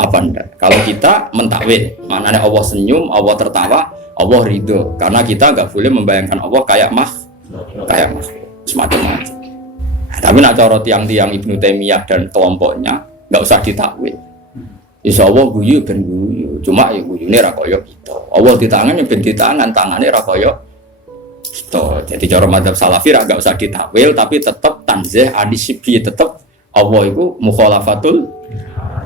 apa enggak? Kalau kita mentakwil, maknanya Allah senyum, Allah tertawa, Allah ridho. Karena kita enggak boleh membayangkan Allah kayak semacam-macam. Tapi nak cara tiang-tiang Ibnu Taimiyah dan kelompoknya enggak usah ditakwil. Insya Allah guyu ben guyu, cuma ya guyune ra kaya kita. Allah di tangan ya ben di tangan, tangannya ra kaya kita. Jadi cara mazhab Salafi ra enggak usah ditakwil, tapi tetap tanzih adisibi, tetap Allah itu mukhalafatul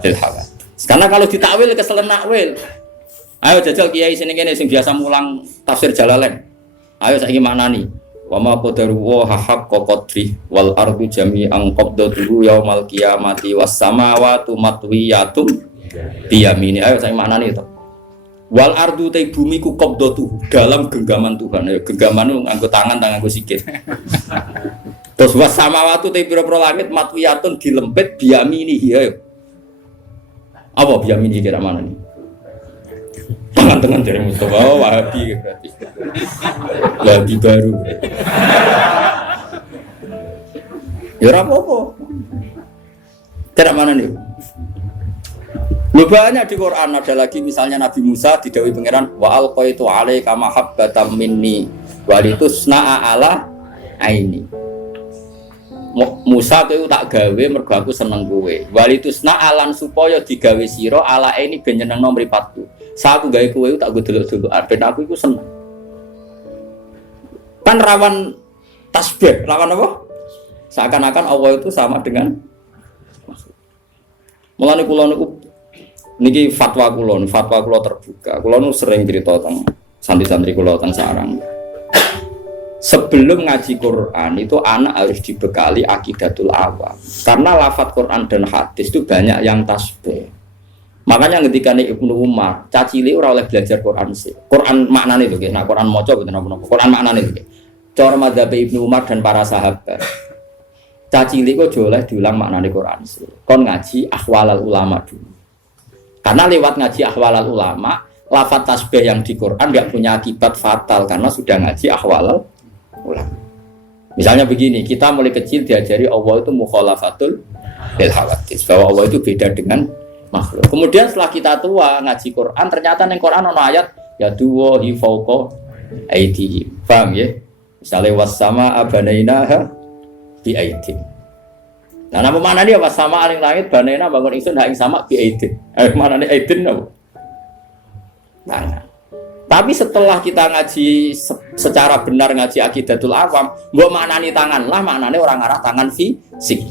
lil hawa. Karena kalau ditakwil keselen nakwil. Ayo jajal kiai sini kene sing biasa mulang tafsir Jalalain. Ayo saiki maknani. Wa ma qadaru wa haqqa qadri wal ardu jami'an qabdatuhu yaumal qiyamati was samawati matwiyatum biyamini. Ayo saiki maknani to. Wal ardu ta bumi ku qabdatuhu dalam genggaman Tuhan. Ayo genggaman nganggo tangan nganggo sikil. Terus was samawati ta pira-pira langit matwiyatun dilempit biyamini. Ayo. Apa biyamini kira mana nih? Tangan-tangan dari Mustafa Wahabi berarti. Wahabi baru. Ya apa-apa. Tidak mana nih? Banyak di Quran ada lagi misalnya Nabi Musa didhawuhi pangeran wa alqaitu 'alaika mahabbatan minni wa litusna'a ala aini. Musa kowe tak gawe mergo aku seneng kowe. Walitusna alan supaya digawe sira ala ini ben nyenengno mripatku. Sa aku gawe kowe tak go delok-delokan ben aku iku seneng. Kan rawan tasbih, rawan apa? Seakan-akan Allah itu sama dengan mulane kula niku niki fatwa kula terbuka. Kula nu sering cerita tentang santri-santri kula teng sarang. Sebelum ngaji Quran itu anak harus dibekali akidatul awam. Karena lafadz Quran dan hadis itu banyak yang tasbih. Makanya ketika Ibnu Umar, cacile ora oleh belajar Quran sih. Quran maknane itu nggih, nek Quran maca mboten napa-napa. Quran maknane itu nggih. Cara madzhab Ibnu Umar dan para sahabat. Cacile kok oleh diulang maknane Quran sih. Kon ngaji ahwalal ulama dulu. Karena lewat ngaji ahwalal ulama, lafadz tasbih yang di Quran enggak punya akibat fatal karena sudah ngaji ahwalal ulama. Misalnya begini, kita mulai kecil diajari Allah itu mukhalafatul lil hawadits, bahwa Allah itu beda dengan makhluk. Kemudian setelah kita tua ngaji Quran, ternyata ning Quran ono ayat ya duwahi fauqa aydihim. Paham ya? Misalnya was-sama abanainaha bi aydin. Nah, napa maknane was-sama aling langit banaina bangun ingsun ha ing sama bi aydin. Maknane aydin napa? Nah, tapi setelah kita ngaji secara benar ngaji akidatul awam, mbok maknani tangan lah, maknane orang arah tangan fisik.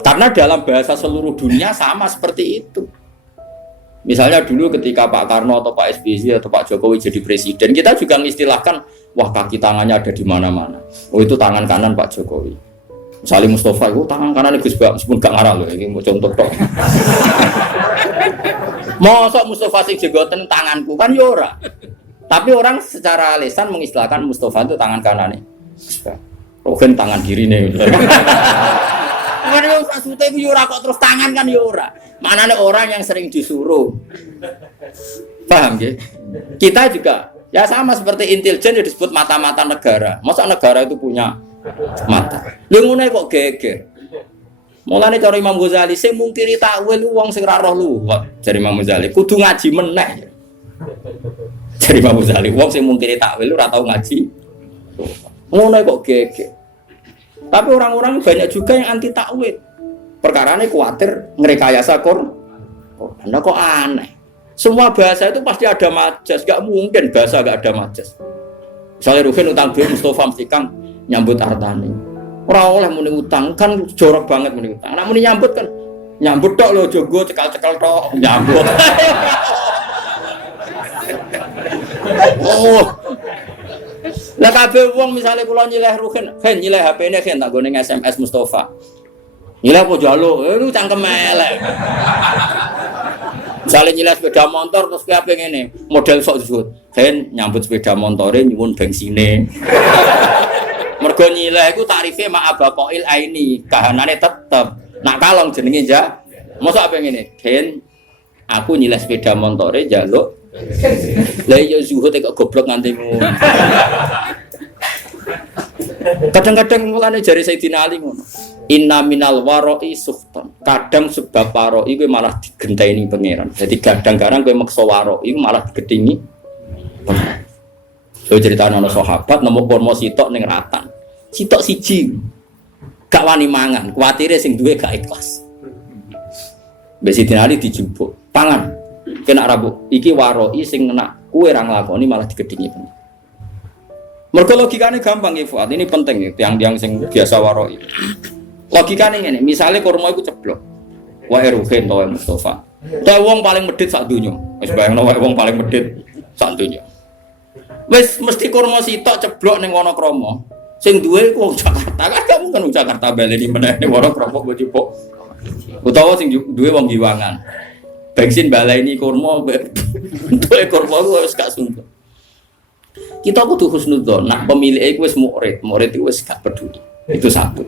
Karena dalam bahasa seluruh dunia sama seperti itu. Misalnya dulu ketika Pak Karno atau Pak SBY atau Pak Jokowi jadi presiden, kita juga mengistilahkan, wah kaki tangannya ada di mana-mana. Oh itu tangan kanan Pak Jokowi. Misalnya Mustafa itu tangan kanan Gus Bak, meskipun gak ngarah loh, ini mau contoh tok. Mosok Mustafa sing jegoten tanganku kan yo ora. Tapi orang secara lisan mengistilahkan Mustafa itu tangan kanane. Rogen tangan kirine. Mana yo maksudnya yo ora kok terus tangan kan yo ora. Manane orang yang sering disuruh. Paham nggih? Kita juga ya sama seperti intelijen disebut mata-mata negara. Masa negara itu punya mata? Lha ngene kok geger. Mulane cara Imam Ghazali sing mungkiri takwil wong sing ra roh luwak. Jare Imam Ghazali kudu ngaji meneh. Jare Imam Ghazali wong sing mungkiri takwil ora tau ngaji. Ngono kok gege. Tapi orang-orang banyak juga yang anti takwil. Perkarane kuwatir ngrekayasa Quran. Anda kok aneh. Semua bahasa itu pasti ada majas, gak mungkin bahasa gak ada majas. Misalnya Ruhin utang duit Mustafa mesti Kang nyambut artane. Ora oleh muni utang kan jorok banget muni utang. Nek muni nyambut kan nyambut tok lho jogo cekal-cekal tok nyambut. Oh. Lah kabeh wong misale kula nyileh Ruhin, "Hen nyileh HP-ne Hen tak gone SMS Mustafa." Nyileh apa jaluk? Lu cangkem elek. Misale nyileh sepeda motor terus kowe ape ngene, model sok disebut. Hen nyambut sepeda motore nyuwun bengsine. Mergo nyileh iku tarife ma'ab baqail aini, kahanane tetep. Nak kalong jenenge ja. Mosok apa ngene? Gen aku nyileh sepeda motore njaluk. Lah ya zuhud kok goblok nganti ngono. Kadang-kadang mulane jare Sayyidina Ali ngono. Inna minal wara'i suhtan. Kadang sebab waro iku malah digenteni pangeran. Jadi kadang-kadang kowe meksa waro iku malah digedhingi. Yo critane ana sahabat nemu kurma sitok ning ratan. Sitok siji. Gak wani mangan, kuwatire sing duwe gak ikhlas. Mbek Sidin Ali dijupuk, pangan. Kena rabu iki waroi sing nak kowe ra nglakoni malah digedhingi. Mergo logikane gampang ya Fuad, ini penting ya tiang-tiang sing biasa waroi. Logikane ngene, misale kurma iku ceblok. Wae Ruhin to Mustafa. Ta wong paling medhit sak donya. Wis bayangno wae wong paling medhit sak donya. Wis mesti kurma sitok ceblok ning Wonokromo. Sing duwe ku wong Jakarta. Kan gak mungkin wong Jakarta baleni meneh ning Wonokromo kok jupuk. Utawa sing duwe wong Giwangan. Bensin baleni kurma entuk kurma ku wis gak sumpah. Kita kudu husnudzon. Nah, pemilih iku wis murid iku wis gak peduli. Itu satu.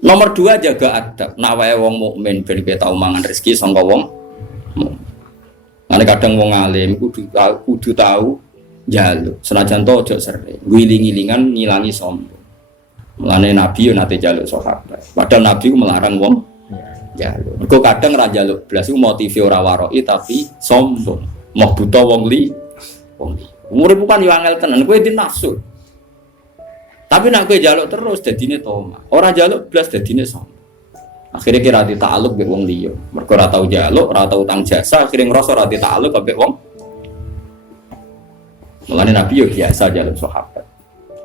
Nomor dua jaga adab. Nak wae wong mukmin ben kowe tau mangan rezeki sangka wong. Ngene kadang wong alim kudu tahu njaluk. Senajan to aja sering. Ngiling-ngilingan ngilangi sombong. Mulane Nabi yo nate njaluk sahabat. Padahal Nabi ku melarang wong njaluk. Mergo kadang ra njaluk blas iku motive ora waroi tapi sombong. Mau buta wong li. Umure bukan yo angel tenan, kowe di nafsu. Tapi nak kowe njaluk terus dadine toma. Ora njaluk blas dadine sombong. Akhire kira ditakluk mbek wong liya. Mergo ora tau njaluk, ora tau utang jasa, akhire ngrasa ora ditakluk mbek wong. Mulane Nabi yo biasa njaluk sahabat.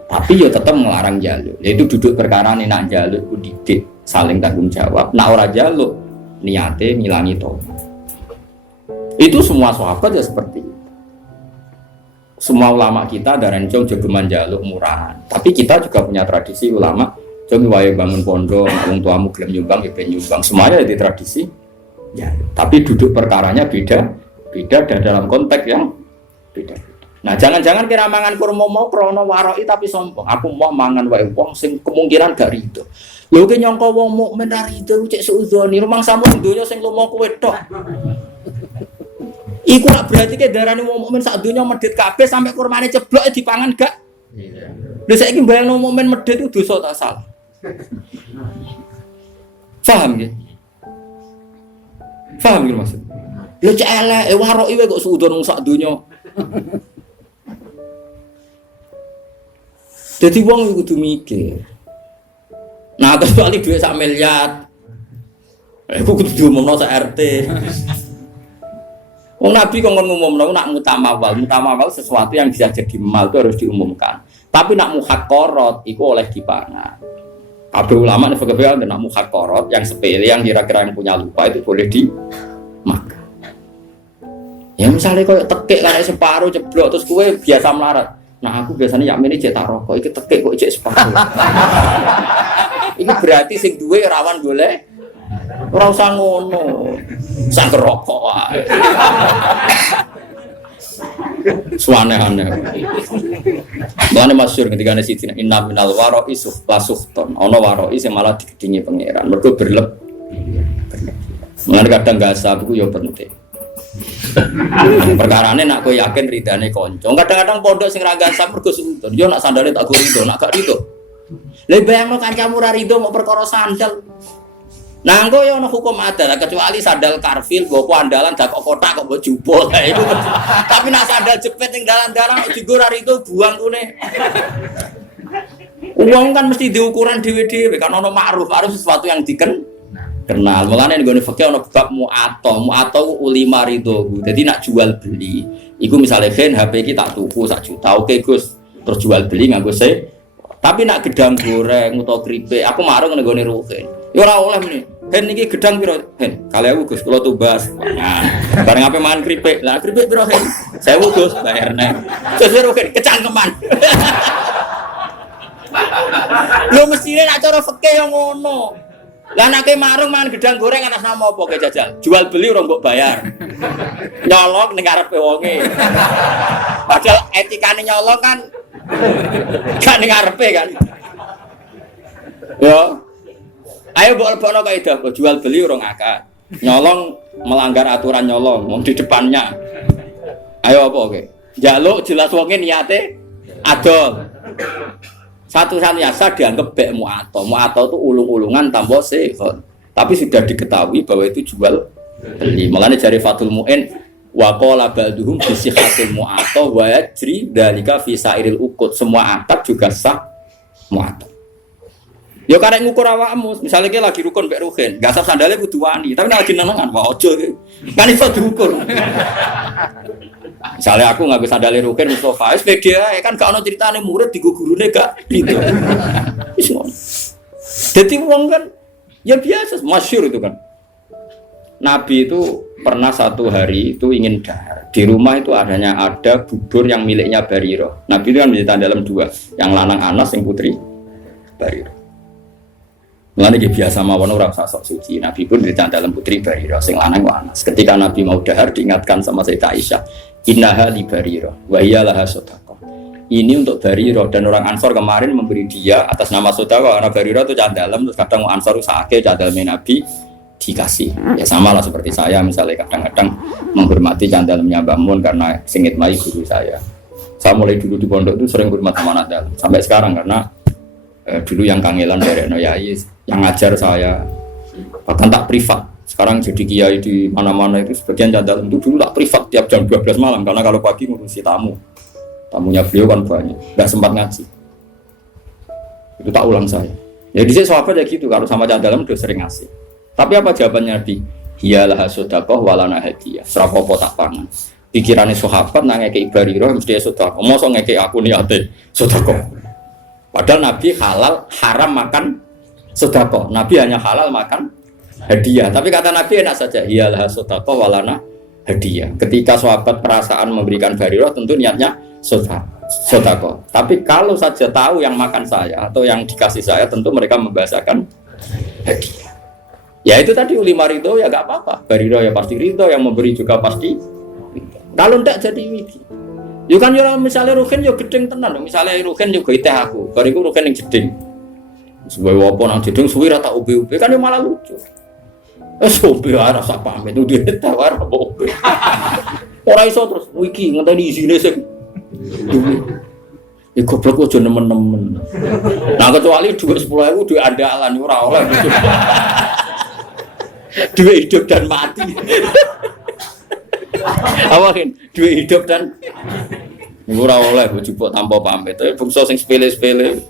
Tapi yo tetep ngelarang njaluk. Yaitu duduk perkara nak njaluk ku didik, saling tanggung jawab. Nak ora njaluk niate ngilangi toma. Itu semua sahabat ya seperti itu. Semua ulama kita ada rencong jogeman jaluk murahan. Tapi kita juga punya tradisi ulama jog wae bangun pondok, wong tuamu gelem nyumbang ya ben nyumbang. Semuanya di tradisi. Ya, tapi duduk perkaranya beda dan dalam konteks yang beda. Nah, jangan-jangan kira mangan kurma mau krana waroi tapi sombong. Aku mau mangan wae wong sing kemungkinan gak rido. Lho ki nyangka wong mukmin ra rido cek suudzoni, rumang samu donya sing lumo kowe tok. Iku rak berarti ke darane wong mukmin sak donya medhit kabeh sampai kurmane ceblok dipangan gak? Iya. Lha saiki bayangno mukmin medhit itu dosa tak salah. Paham nggih? Paham nggih maksud? Lho cek elek waroki wae kok suudon wong sak donya. Jadi wong kudu mikir. Nah, kecuali duit 1 miliar. Aku kudu diumumno sak RT. Wong Nabi kok ngumumno nak mutamawal sesuatu yang bisa jadi mal itu harus diumumkan. Tapi nak muhaqqarat iku oleh dipangan. Kabeh ulama nek fikih nak muhaqqarat yang sepele yang kira-kira yang punya lupa itu boleh dimakan. Ya misalnya koyo tekek kayak separuh jeblok terus kowe biasa melarat. Nah aku biasanya yakmine cek tak rokok, iki tekek kok cek separuh. Iki berarti sing duwe rawan golek. Ora usah ngono. Sak rokok wae. Suane-ane. Bane masyhur ketika ana sidina inna minal wara'i suhton. Ana wara'i sing malah digedhingi pangeran. Mergo Mulane kadang gasab iku ya penting. Perkarane nak kowe yakin ridane kanca. Kadang-kadang pondok sing ra gasab mergo suudon. Yo nak sandale tak go rido, nak gak rido. Lah bayangno kancamu ra rido mau perkara sandal. Nah, engko ya ana hukum adat kecuali sandal karfil mbok andalan dak kotak kok mbok jupuk. Tapi nak sandal jepit ning dalan-dalan digo ra itu buang kune. Uang kan mesti diukuran dhewe-dhewe kan ana ma'ruf sesuatu yang kenal. Mulane nggone fikih ana bab mu'ato ulima ridho. Dadi nak jual beli iku misale gen HP iki tak tuku 1 juta. Oke Gus, terus jual beli nganggo tapi nak gedang goreng utawa keripik aku marung nggone rugen. Ya ora oleh meneh. Hen iki gedang piro? Hen, 2000 Gus, kula tumbas. Nah, bareng ape mangan keripik. Lah keripik piro hen? 1000 Gus, bayarne. Terus rugen kecangkeman. Lho mestine nak cara fikih yo ngono. Lah nek marung mangan gedang goreng atas nama apa ke jajal? Jual beli ora mbok bayar. Nyolong ning ngarepe wonge. Padahal etikane nyolong kan gak ning ngarepe kan. Yo. Ayo mbok lebokno kaidah jual beli ora ngakak. Nyolong melanggar aturan nyolong wong di depannya. Ayo apa oke? Njaluk jelas wonge niate adol. Satu-satunya asa dianggap bek mu'ato. Mu'ato itu ulung-ulungan tanpa sihon. Tapi sudah diketahui bahwa itu jual beli. Makanya jari Fathul Mu'in wa qala ba'duhum bi sihhatil mu'ato wa yajri dzalika fi sairil uqud. Semua akad juga sah mu'ato. Ya karek ngukur awakmu, misalnya kita lagi rukun mbek ruhin, gak sah sandale kudu wani, tapi nek lagi nenengan wah ojo iki. Kan iso diukur. Misalnya aku nganggo sandale ruhin Mustofa, wis pede ae kan gak ono critane murid digo gurune gak gitu. Wis ngono. Dadi wong kan ya biasa, masyhur itu kan. Nabi itu pernah satu hari itu ingin dahar. Di rumah itu ada bubur yang miliknya Bariro. Nabi itu kan menceritakan dalam 2, yang lanang Anas, yang putri Bariro. Mulane iki biasa mawon ora usah sok suci. Nabi pun diceritakan dalam putri Bariro, sing lanang Anas. Ketika Nabi mau dahar diingatkan sama Sayyidah Aisyah, innaha li Bariro wa hiya laha shadaqah. Ini untuk Bariro dan orang Ansor kemarin memberi dia atas nama sedekah karena Bariro itu candalem terus kadang Ansor usahake candaleme Nabi dikasih. Ya sama lah seperti saya misalnya kadang-kadang menghormati candalemnya Mbah Mun karena singit mai guru saya. Saya mulai dulu di pondok itu sering hormat sama Nadal sampai sekarang karena dulu yang kangelan dari Noyai yang ngajar saya bahkan tak privat. Sekarang jadi kiai di mana-mana itu sebagian candalem itu dulu tak privat tiap jam 12 malam karena kalau pagi ngurusi tamunya beliau kan banyak, nggak sempat ngaji. Itu tak ulang saya. Ya di sini sahabat ya gitu, kalau sama candalem udah sering ngasih. Tapi apa jawabannya Nabi? Hiyalah sedekah walana hadiah. Serapopo tak pangan. Pikirannya sahabat nang ngekek Bariro mesti sedekah. Mosok ngekek aku niate sedekah. Padahal Nabi halal haram makan sedekah. Nabi hanya halal makan hadiah. Tapi kata Nabi enak saja. Hiyalah sedekah walana hadiah. Ketika sahabat perasaan memberikan Bariro tentu niatnya sedekah. Tapi kalau saja tahu yang makan saya atau yang dikasih saya tentu mereka membahasakan hadiah. Ya itu tadi ulima ridho ya gak apa-apa. Bariro ya pasti ridho, yang memberi juga pasti. Kalau ndak jadi wiki. Yo kan yo misalnya rugen yo gedeng tenan. Misalnya rugen yo gawe teh aku. Bariku rugen ning jeding. Sebagai apa nang jeding suwi ra tak ube-ube kan yo malah lucu. Wes ube ora sak pamit duwe tawar apa ube. Ora iso terus wiki ngenteni isine sing. Goblok aja nemen-nemen. Nah kecuali dhuwit 10.000 dhuwit andalan ora oleh. Duit hidup dan mati. Awakin duit hidup dan ora oleh jupuk tanpa pamit. Tapi bangsa sing sepele-sepele.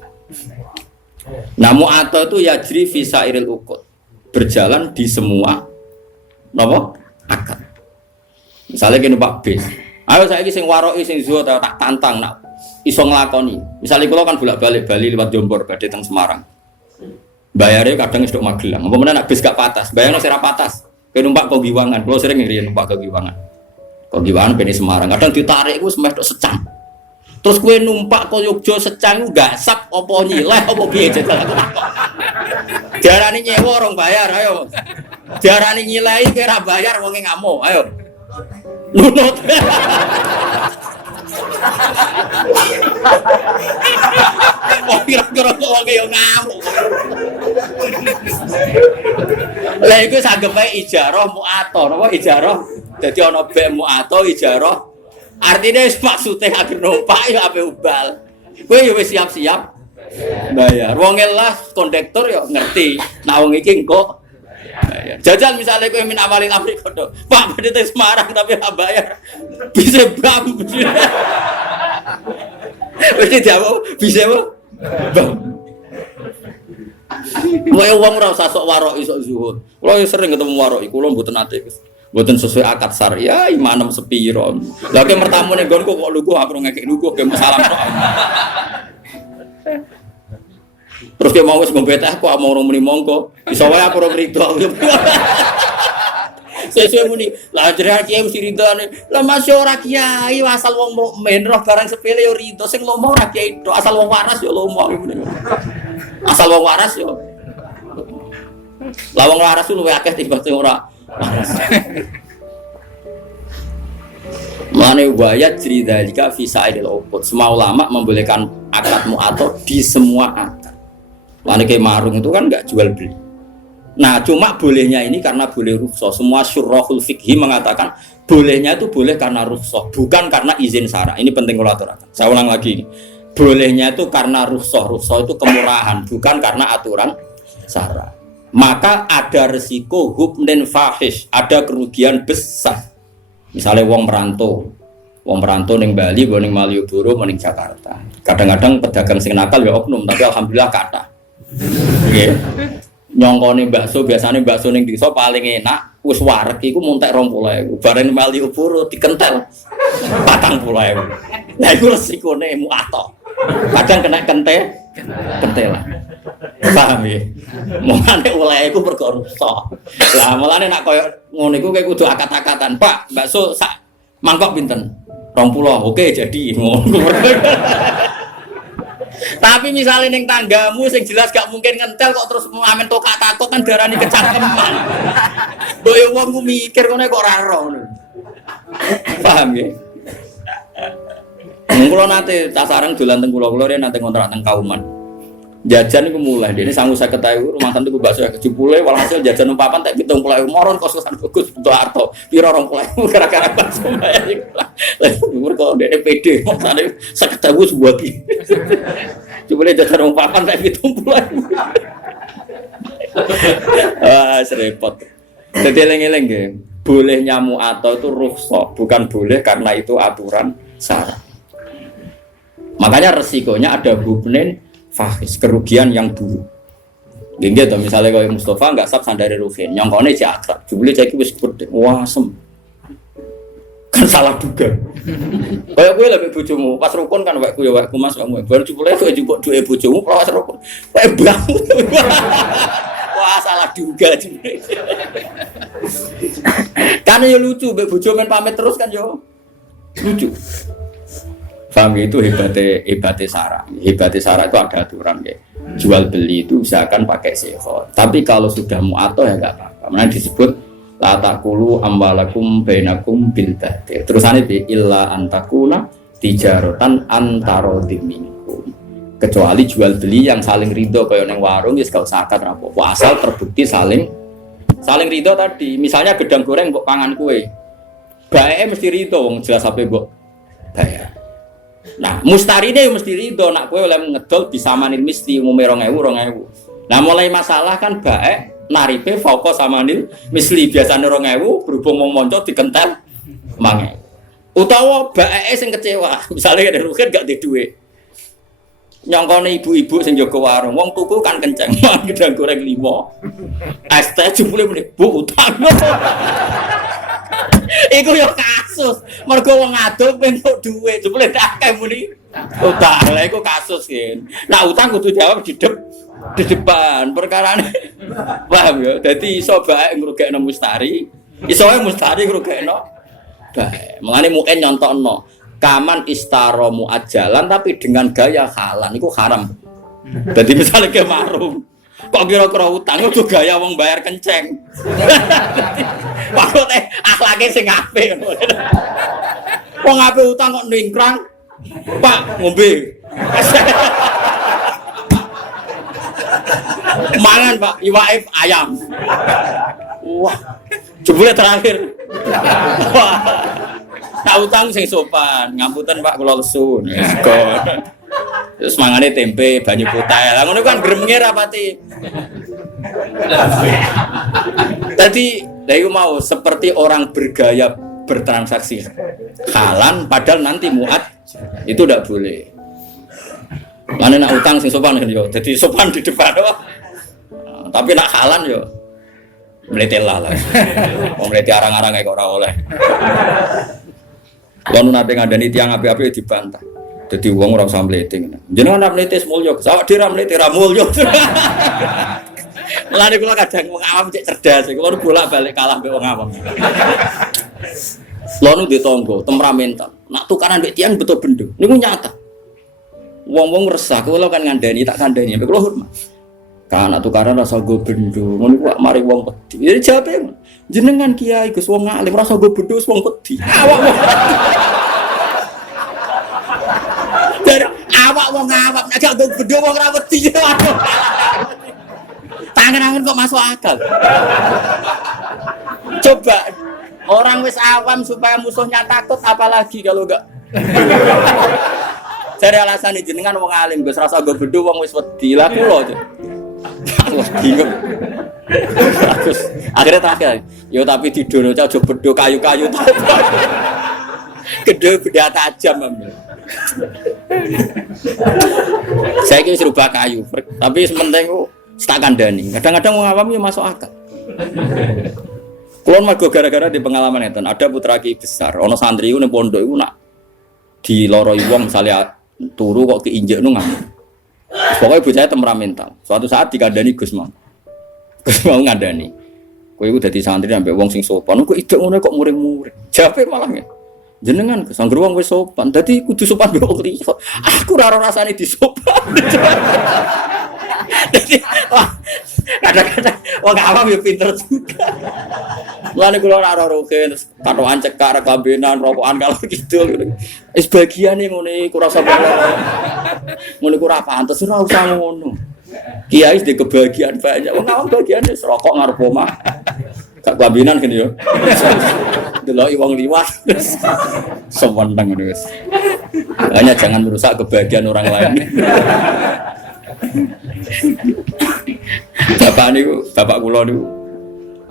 Namu atau itu yajri fi sairil uqud. Berjalan di semua napa? Akad. Misalnya kene Pak bis. Ayo saiki sing waroki sing zuhud tak tantang nak iso nglakoni. Misalnya kula kan bolak-balik Bali lewat Jombor badhe teng Semarang. Bayarnya kadang istok Magelang. Apa meneh nek bis gak patas, bayarno sira patas. Kowe numpak kok Giwangan, kula sering ngriyen numpak ke Giwangan. Kok Giwangan ben Semarang, kadang ditarik ku semeh tok secang. Terus kowe numpak kok Yogya secang ku gak sap apa nyileh apa piye jajal aku takok. Diarani nyewa orang bayar, ayo. Diarani nyilehi kowe ra bayar wonge ngamuk, ayo. Nunut. Oh kira-kira kok wong yo ngamuk. Lah iku sageme ijarah mu'ato, napa ijarah? Dadi ana bek mu'ato ijarah. Artine wis maksude agar numpak ya ape ubal. Kowe yo wis siap-siap bayar. Wong elas kondektor yo ngerti. Nah wong iki engko Jajal misalnya kowe min awalil amri kodo. Pak badhe teng Semarang tapi ora bayar. Bisa bam. Mesti jawab bisa apa? Bam. Wae wong ora usah sok warok iso zuhud. Kulo sering ketemu warok iku kulo mboten ate. Mboten sesuai akad syariah imanem sepiro. Lah ke mertamune nggonku kok lugu aku ngekek lugu ke salam tok. Terus dia mau wis ngombet aku mau muni monggo. Iso wae aku ora rido. Sesuai muni, lah jenengan kiai mesti ridone. Lah masih ora kiai asal wong mukmin roh barang sepele yo rido. Sing lomo ora kiai tok, asal wong waras yo lomo ngene. Asal wong waras yo. Lah wong waras ku luwih akeh timbang sing ora waras. Mane wayat jridalika fi sa'idil uqud. Semua ulama membolehkan akad mu'athah di semua akad. Mane kayak marung itu kan enggak jual beli. Nah, cuma bolehnya ini karena boleh rukhsah. Semua syurahul fikhi mengatakan bolehnya itu boleh karena rukhsah, bukan karena izin syara. Ini penting kalau aturakan. Saya ulang lagi ini. Bolehnya itu karena rukhsah. Rukhsah itu kemurahan, bukan karena aturan syara. Maka ada resiko hukmin fahish, ada kerugian besar. Misalnya wong merantau ning Bali, ning Malioboro, ning Jakarta. Kadang-kadang pedagang sing nakal ya oknum, tapi alhamdulillah kathah. Nggih. Nyongkone bakso biasane bakso ning desa paling enak wis wareg iku muntek 20.000. Bareng Malioboro dikentel 40.000. Lah iku resikone muathah. Kadang kena kentelan. Paham ya? Mulane oleh iku perkara rusak. Lah mulane nek koyo ngono iku kowe kudu akat-akatan, Pak, bakso sak mangkok pinten? 20. Oke, jadi ngono. Tapi misalnya ning tanggamu sing jelas gak mungkin ngentel kok terus amen tokak takut kan darani kecangkeman. Mbok yo wong ku mikir ngono kok ora ro ngono. Paham ya? Kula nate tasareng dolan teng kula nate ngontrak teng Kauman. Jajan iku mulai dene 150.000 rumah tante ku bakso kejupule walhasil jajan papan tak 70.000 moron kos-kosan bagus untuk harta. Piro 20.000 gara-gara bakso bayar iku. Mergo dene PD maksane 50.000 sebuah ki. Jupule jajan papan tak 70.000. Ah, serepot. Dadi eling-eling nggih. Boleh nyamu atau itu rukhsah, bukan boleh karena itu aturan syara. Makanya resikonya ada hubnen fahis, kerugian yang buruk. Gengge to misalnya kalau Mustafa enggak sab sandare Rufin, nyongkone cek akrab. Jebule cek wis gede. Wah, sem. Kan salah duga. Kayak kowe lek bojomu, pas rukun kan wekku ya wekku Mas kamu. Baru jebule kowe njupuk duwe bojomu pas rukun. Kayak bang. Wah, salah duga jebule. Kan ya lucu, mbek bojo men pamit terus kan yo. Lucu. Paham itu hebatnya Sarah. Hebatnya Sarah itu ada aturan ya. Jual beli itu usahakan pakai sekhot. Tapi kalau sudah mu'athah ya enggak apa-apa. Mana disebut la taqulu amwalakum bainakum bil batil. Terusane di illa antakuna tijaratan antarodim minkum. Kecuali jual beli yang saling ridho kaya ning warung ya gak usah akad rapopo. Asal terbukti saling ridho tadi. Misalnya gedang goreng mbok pangan kowe. Bae mesti ridho wong jelas ape mbok bayar. Nah, mustarine yo mesti rido nak kowe oleh ngedol bisa manil mesti umume 2.000. Nah, mulai masalah kan baek naripe fauqa samanil misli biasane 2.000 berhubung wong monco dikentel 5.000. Utawa baeke sing kecewa, misale ada rugi gak di dhuwit. Nyongkone ibu-ibu sing jaga warung, wong tuku kan kenceng, gedang goreng 5. Es teh jebule muni, Bu utang. Iku yo kasus. Mergo wong adol entuk dhuwit, jebule akeh muni utang. Lah iku kasus yen. Nah utang kudu jawab di depan perkarane. Paham ya? Dadi iso bae ngrugekno mustari, iso wae mustari ngrugekno bae. Mulane mungkin nyontokno kaman istaromu ajalan tapi dengan gaya halan iku haram. Dadi misalnya ke marung kok kira-kira utang itu gaya wong bayar kenceng. Maksudnya akhlaknya sing apik. Wong apik utang kok ningkrang. Pak ngombe. Mangan Pak, iwaif ayam. Wah, jebule terakhir. Wah. Tak utang sing sopan, ngapunten Pak kula lesu. Terus mangane tempe banyu putih. Lah ngono kan gremenge rapati. Tadi dari mau seperti orang bergaya bertransaksi halan padahal nanti muat itu tidak boleh. Mana nak utang sing sopan kan yo. Jadi sopan di depan doang. Tapi nak halan yo mletela lah. Wong mlete arang-arang kok ora oleh. Kalau nate ngandani tiang api-api dibantah. Jadi wong ora usah mlete ngene. Jenengan nak mlete mulya, awak dhewe ra mlete ra mulya. Mulane kula kadang wong awam cek cerdas, kula bolak-balik kalah mbek wong awam. Kula nu ditonggo temperamental. Nak tukaran mbek tiang betul bendo. Niku nyata. Wong-wong resah kula kan ngandani tak kandhani mbek kula hormat. Kan nak tukaran rasa go bendo. Ngono ku mari wong wedi. Jadi jawabe jenengan kiai Gus wong alim rasa go bendo wong wedi. Awak dari awak wong awak nek gak bendo wong ra wedi. Tangan-tangan kok masuk akal. Coba orang wis awam supaya musuhnya takut apalagi kalau enggak. Cari alasan jenengan wong alim Gus rasa go bendo wong wis wedi lah kula aja. Wah bingung. Terus akhirnya terakhir, yo tapi tidur aja bedo kayu-kayu gede beda tajam ambil. Saya kira serubah kayu, tapi sementing tak kandani. Kadang-kadang wong awam yo masuk akal. Kulon mergo gara-gara di pengalaman itu, ada putra ki besar, ono santri itu ning pondok iku nak diloroi wong misalnya turu kok keinjek nu ngamuk. Pokoknya bocahnya temperamental. Suatu saat dikandani Gus mau ngandani. Kowe iku dadi santri ambek wong sing sopan. Kok idek ngono kok muring-muring. Jape malah ya. Jenengan kesangger wong wis sopan. Dadi kudu sopan mbek wong liya. Aku ora rasane disopan. Dadi kadang-kadang wong awam yo pinter juga. Mulane kula ora roken katokan cekak rekambenan rokokan kalau gitu. Wis bagiane ngene iku rasa ngono iku ora pantes ora usah ngono. Kiai wis kebahagiaan banyak. Wong awam bagiane rokok ngarep omah. Gak kambenan kan yo. Deloki wong liwat. Sewenang ngono wis. Hanya jangan merusak kebahagiaan orang lain. Bapak kula niku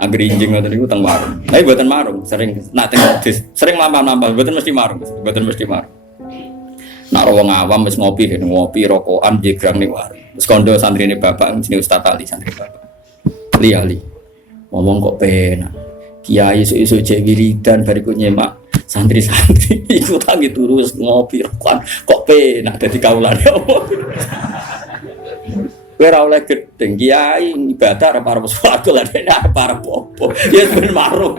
anggere injing ngoten niku teng warung. Tapi mboten marung, sering nak teng dis, sering lampah-lampah, mboten mesti marung, mboten mesti marung. Nak wong awam wis ngopi rokokan jegrang ning warung. Terus kondo santrine bapak jenenge Ustaz Ali santri bapak. Li ngomong kok penak. Kiai esuk-esuk jek wiridan bariku nyemak santri-santri iku tangi turu ngopi rokokan kok penak dadi kaulane apa. Ora oleh gedeng kiai ibadah arep arep swarga lha nek arep arep opo ya ben marung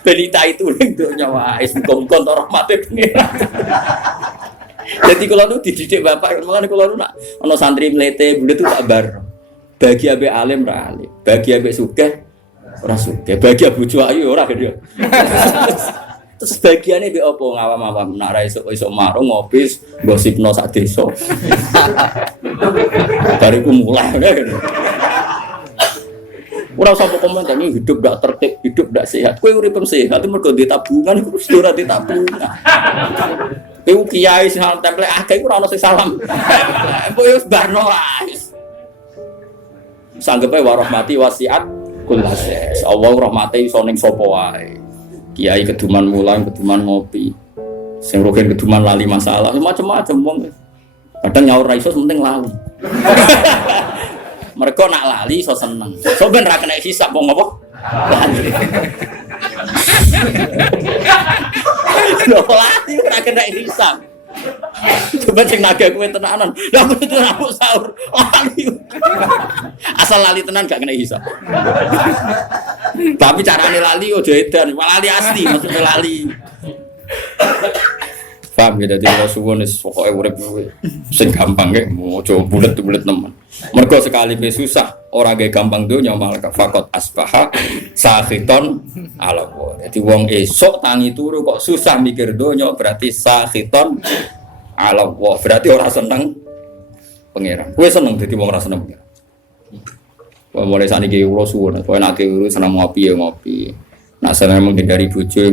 benita itu ning donya wae muga-muga entuk rahmate pengiran. Dadi kula nu dididik bapak mangane kula nu nak ana santri mlete bulet tak bar bagi abe alim ra alim bagi abe sugih ora sugih bagi bojo ayu ora gede. Terus bagiannya be opo ngawam-awam nak ra esuk marung ngopi gosipno sak desa. Bariku mulai kan. Ora usah komentar ini hidup ndak tertib, hidup ndak sehat. Kowe urip sehat mergo di tabungan iku wis ora di tabungan. Kowe kiai sing template akeh iku ora ono sing salam. Kowe wis barno wae. Sanggepe warahmati wasiat kullases. Allah rahmate iso ning sapa wae. Kiai keduman mulang, keduman ngopi, sing roken keduman lali masalah, macam-macam wong. Kadang nyaur ra iso penting lali. Mereka nak lali iso seneng. So ben ra kena hisab wong apa? Lali. Lho lali ra kena hisab. Coba sing naga kowe tenanan. Lah aku itu rambut sahur. Lali. Asal lali tenan gak kena hisab. Tapi carane lali ojo edan, lali asli maksudnya lali. Paham ya, jadi kalau suwon is pokoknya urip sing gampang kayak mau coba bulet nemen. Mergo sekali susah orang kayak gampang dunya malah fakot asbaha sakhiton ala wa. Jadi wong esok tangi turu kok susah mikir dunya berarti sakhiton ala wa. Berarti orang seneng pangeran. Kowe seneng dadi wong ora seneng pangeran. Mulai saat ini ulo suwon, kau nak kuru senang ngopi ya ngopi. Nak senang menghindari bojo,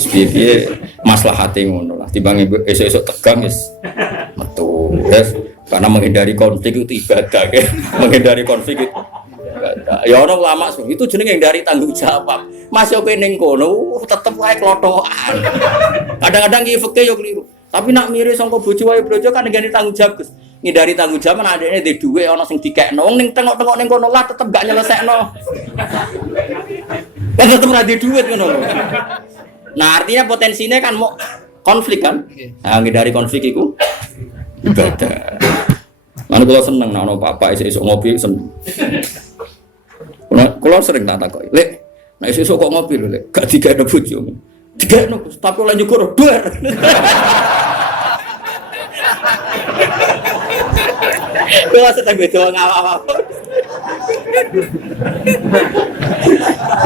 Sebiye masalah hati ngono lah. Timbang esok tegang es, metu. Karena menghindari konflik itu ibadah kan. Menghindari konflik itu ibadah. Ya orang ulama itu jenenge dari tanggung jawab. Masih oke ning kono tetep wae klothokan. Kadang-kadang ki fikih yo keliru. Tapi nak mirip sangka bojo wae brojo kan ngene tanggung jawab Gus. Ngindari tanggung jawab ana adekne di dhuwit ana sing dikekno ning tengok-tengok ning kono lah tetep gak nyelesekno. Kan tetep ra di dhuwit ngono lho. Nah artinya potensinya kan mau konflik kan. Nah ngindari konflik iku ibadah. Mana kalau seneng, nah papa esok ngopi seneng. Kalau sering tak takoki, lek, nah esok kok ngopi lek, gak tiga ada bojo, tiga ada, tapi oleh nyukur dua. Kalau sedang beda ngapa-ngapa.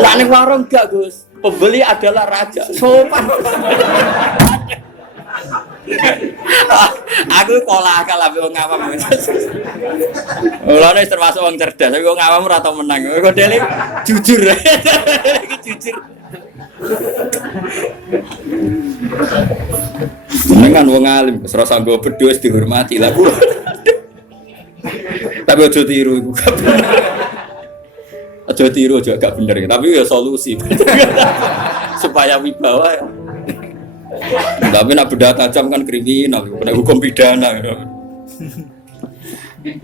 Lah ning warung gak Gus, pembeli adalah raja, sopan. Aku pola akal ape wong awam. Mulane termasuk wong cerdas, tapi wong awam ora tau menang. Kok dene jujur. Iki jujur. Menengan wong alim, ora sanggo bedho wis dihormati lah kula. Tapi aja tiru iku. Aja tiru aja gak bener, tapi ya solusi. Supaya wibawa ya. Tapi nak beda tajam kan kriminal, kena hukum pidana.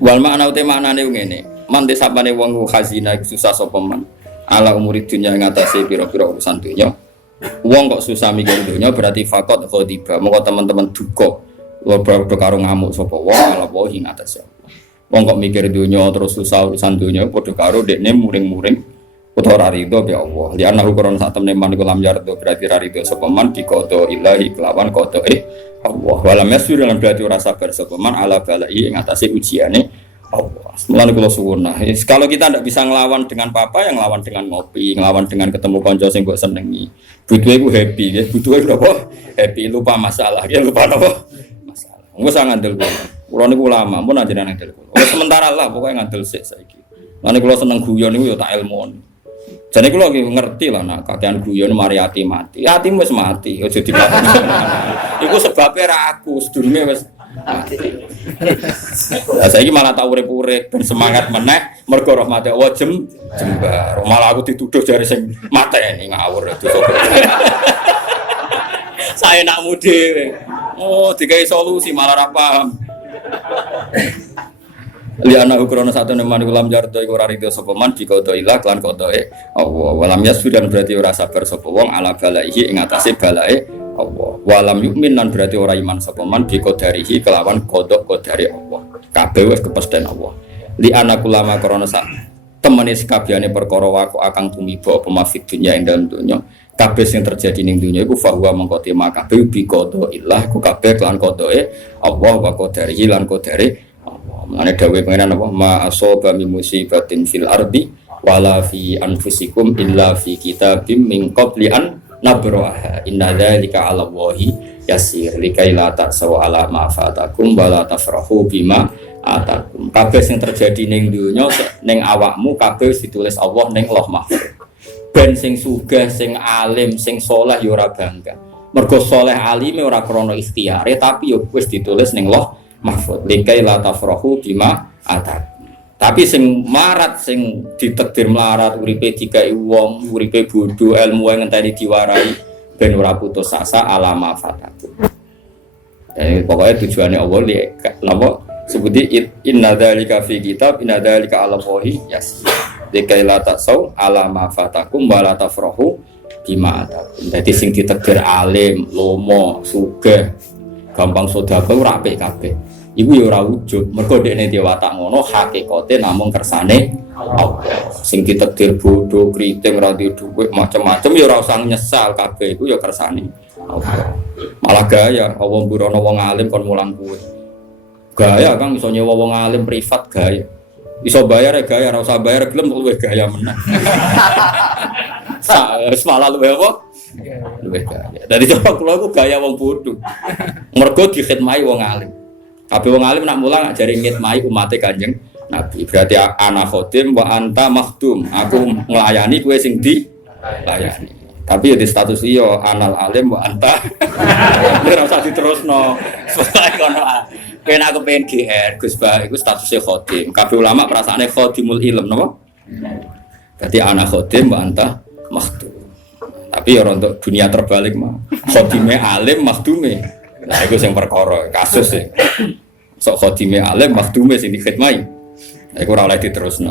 Wal makna uti maknane ngene. Man desapane wong khazina susah sapa man. Ala umuri dunya ngatasi pira-pira urusan dunya. Wong kok susah mikir dunya berarti fakot khodiba. Moko teman-teman duka. Padha karo ngamuk sapa wong ala wae ngatasi. Wong kok mikir dunya terus susah urusan dunya padha karo dekne muring-muring utawa rido ya Allah. Li anahu Qur'an sak temne man iku lam yardo berarti rido sapa man dikodo ilahi kelawan kodo Allah. Walam yasir lan berarti ora sabar sapa man ala balai ing atase ujiane Allah. Mulane kula suwun nah, kalau kita ndak bisa nglawan dengan papa yang nglawan dengan ngopi, nglawan dengan ketemu kanca sing mbok senengi. Butuhe ku happy ya, butuhe apa? Happy lupa masalah, ya lupa apa? Masalah. Engko sak ngandel kula. Kula niku ulama, mun anjenengan ngandel kula. Sementara lah pokoke ngandel sik saiki. Lan kula seneng guyon niku ya tak ilmu. Jadi kalau lagi ngerti lah, nak kakean guyon mari hati mati, hati wes mati, ojo dipaksa. Iku sebabnya aku sedurunge wes mati. Lah saiki malah tak urip-urip dan semangat meneh mergo rahmate Allah jembar. Malah aku dituduh jare sing mateni ngawur itu. Saya nakmu dhewe. Oh, digawe solusi malah ra paham. Liana ukuran satu neman ulam jardo iku ora rido sapa man dikodo ilah lan kodoe Allah walam yasfi dan berarti ora sabar sapa wong ala balaihi ing atase balae Allah walam yukmin lan berarti ora iman sapa man dikodarihi kelawan kodok kodari Allah kabeh wis kepesden Allah liana kulama krana sak temene sakabehane perkara waku akang tumiba apa mafid dunya ing dalem dunya kabeh sing terjadi ning dunya iku fahuwa mengko tema kabeh bi kodo ilah ku kabeh lan kodoe Allah wa kodarihi lan kodare Mane dawuh pengenan apa ma asaba min musibatin fil ardi wala fi anfusikum illa fi kitabim min qabli an nabraha inna dzalika 'ala Allahi yasir likai la ta'saw 'ala ma fatakum wala tafrahu bima atakum kabeh sing terjadi ning donya ning awakmu kabeh ditulis Allah ning Lauh Mahfuz ben sing sugih sing alim sing saleh ya ora bangga mergo saleh alime ora krana ikhtiyare tapi ya wis ditulis ning Lauh Mahfud likai la tafrahu bima atak. Tapi sing marat sing ditakdir melarat uripe dikai wong, uripe bodho, ilmu ngenteni diwarai ben ora putus asa alama fataku. Pokoknya tujuannya Allah li napa sebuti inna dzalika fi kitab inna dzalika 'ala Allahi yasir. Likai la tasau alama fatakum wa la tafrahu bima atak. Dadi sing ditakdir alim, lomo, sugih, gampang sedekah ora apik kabeh. Iku ya ora wujud, mergo dekne dhewe watak ngono hakikate namung kersane Allah. Sing ditakdir bodho, kriting, ra duwe dhuwit, macam-macam ya ora usah nyesal kabeh iku ya kersane Allah. Malah gaya Allah mburono wong alim kon mulang kuwe. Gaya Kang iso nyewa wong alim privat gaya. Iso bayar ya gaya, ora usah bayar gelem luwih gaya meneh. Malah luwih apa? Luwih gaya. Dadi coba kula iku gaya wong bodho. Mergo dikhidmati wong alim. Tapi wong alim nak mulang nak jari ngitmai umate Kanjeng Nabi. Berarti ana khotim wa anta makhdum. Aku nglayani kowe sing dilayani. Tapi ya di status iya anal alim wa anta. Ora usah diterusno. Kono Kena aku pengen GR, Gus Bah, itu statusnya khodim. Kabeh ulama perasaannya khodimul ilm, napa? Jadi anak khodim, mbak antah makhdum. Tapi ya untuk dunia terbalik mah, khodimnya alim, makhdume. Nah itu yang perkara kasus sih. Sok khodimnya alim, makhdume sing dikhidmai. Nah itu ora oleh diterusno.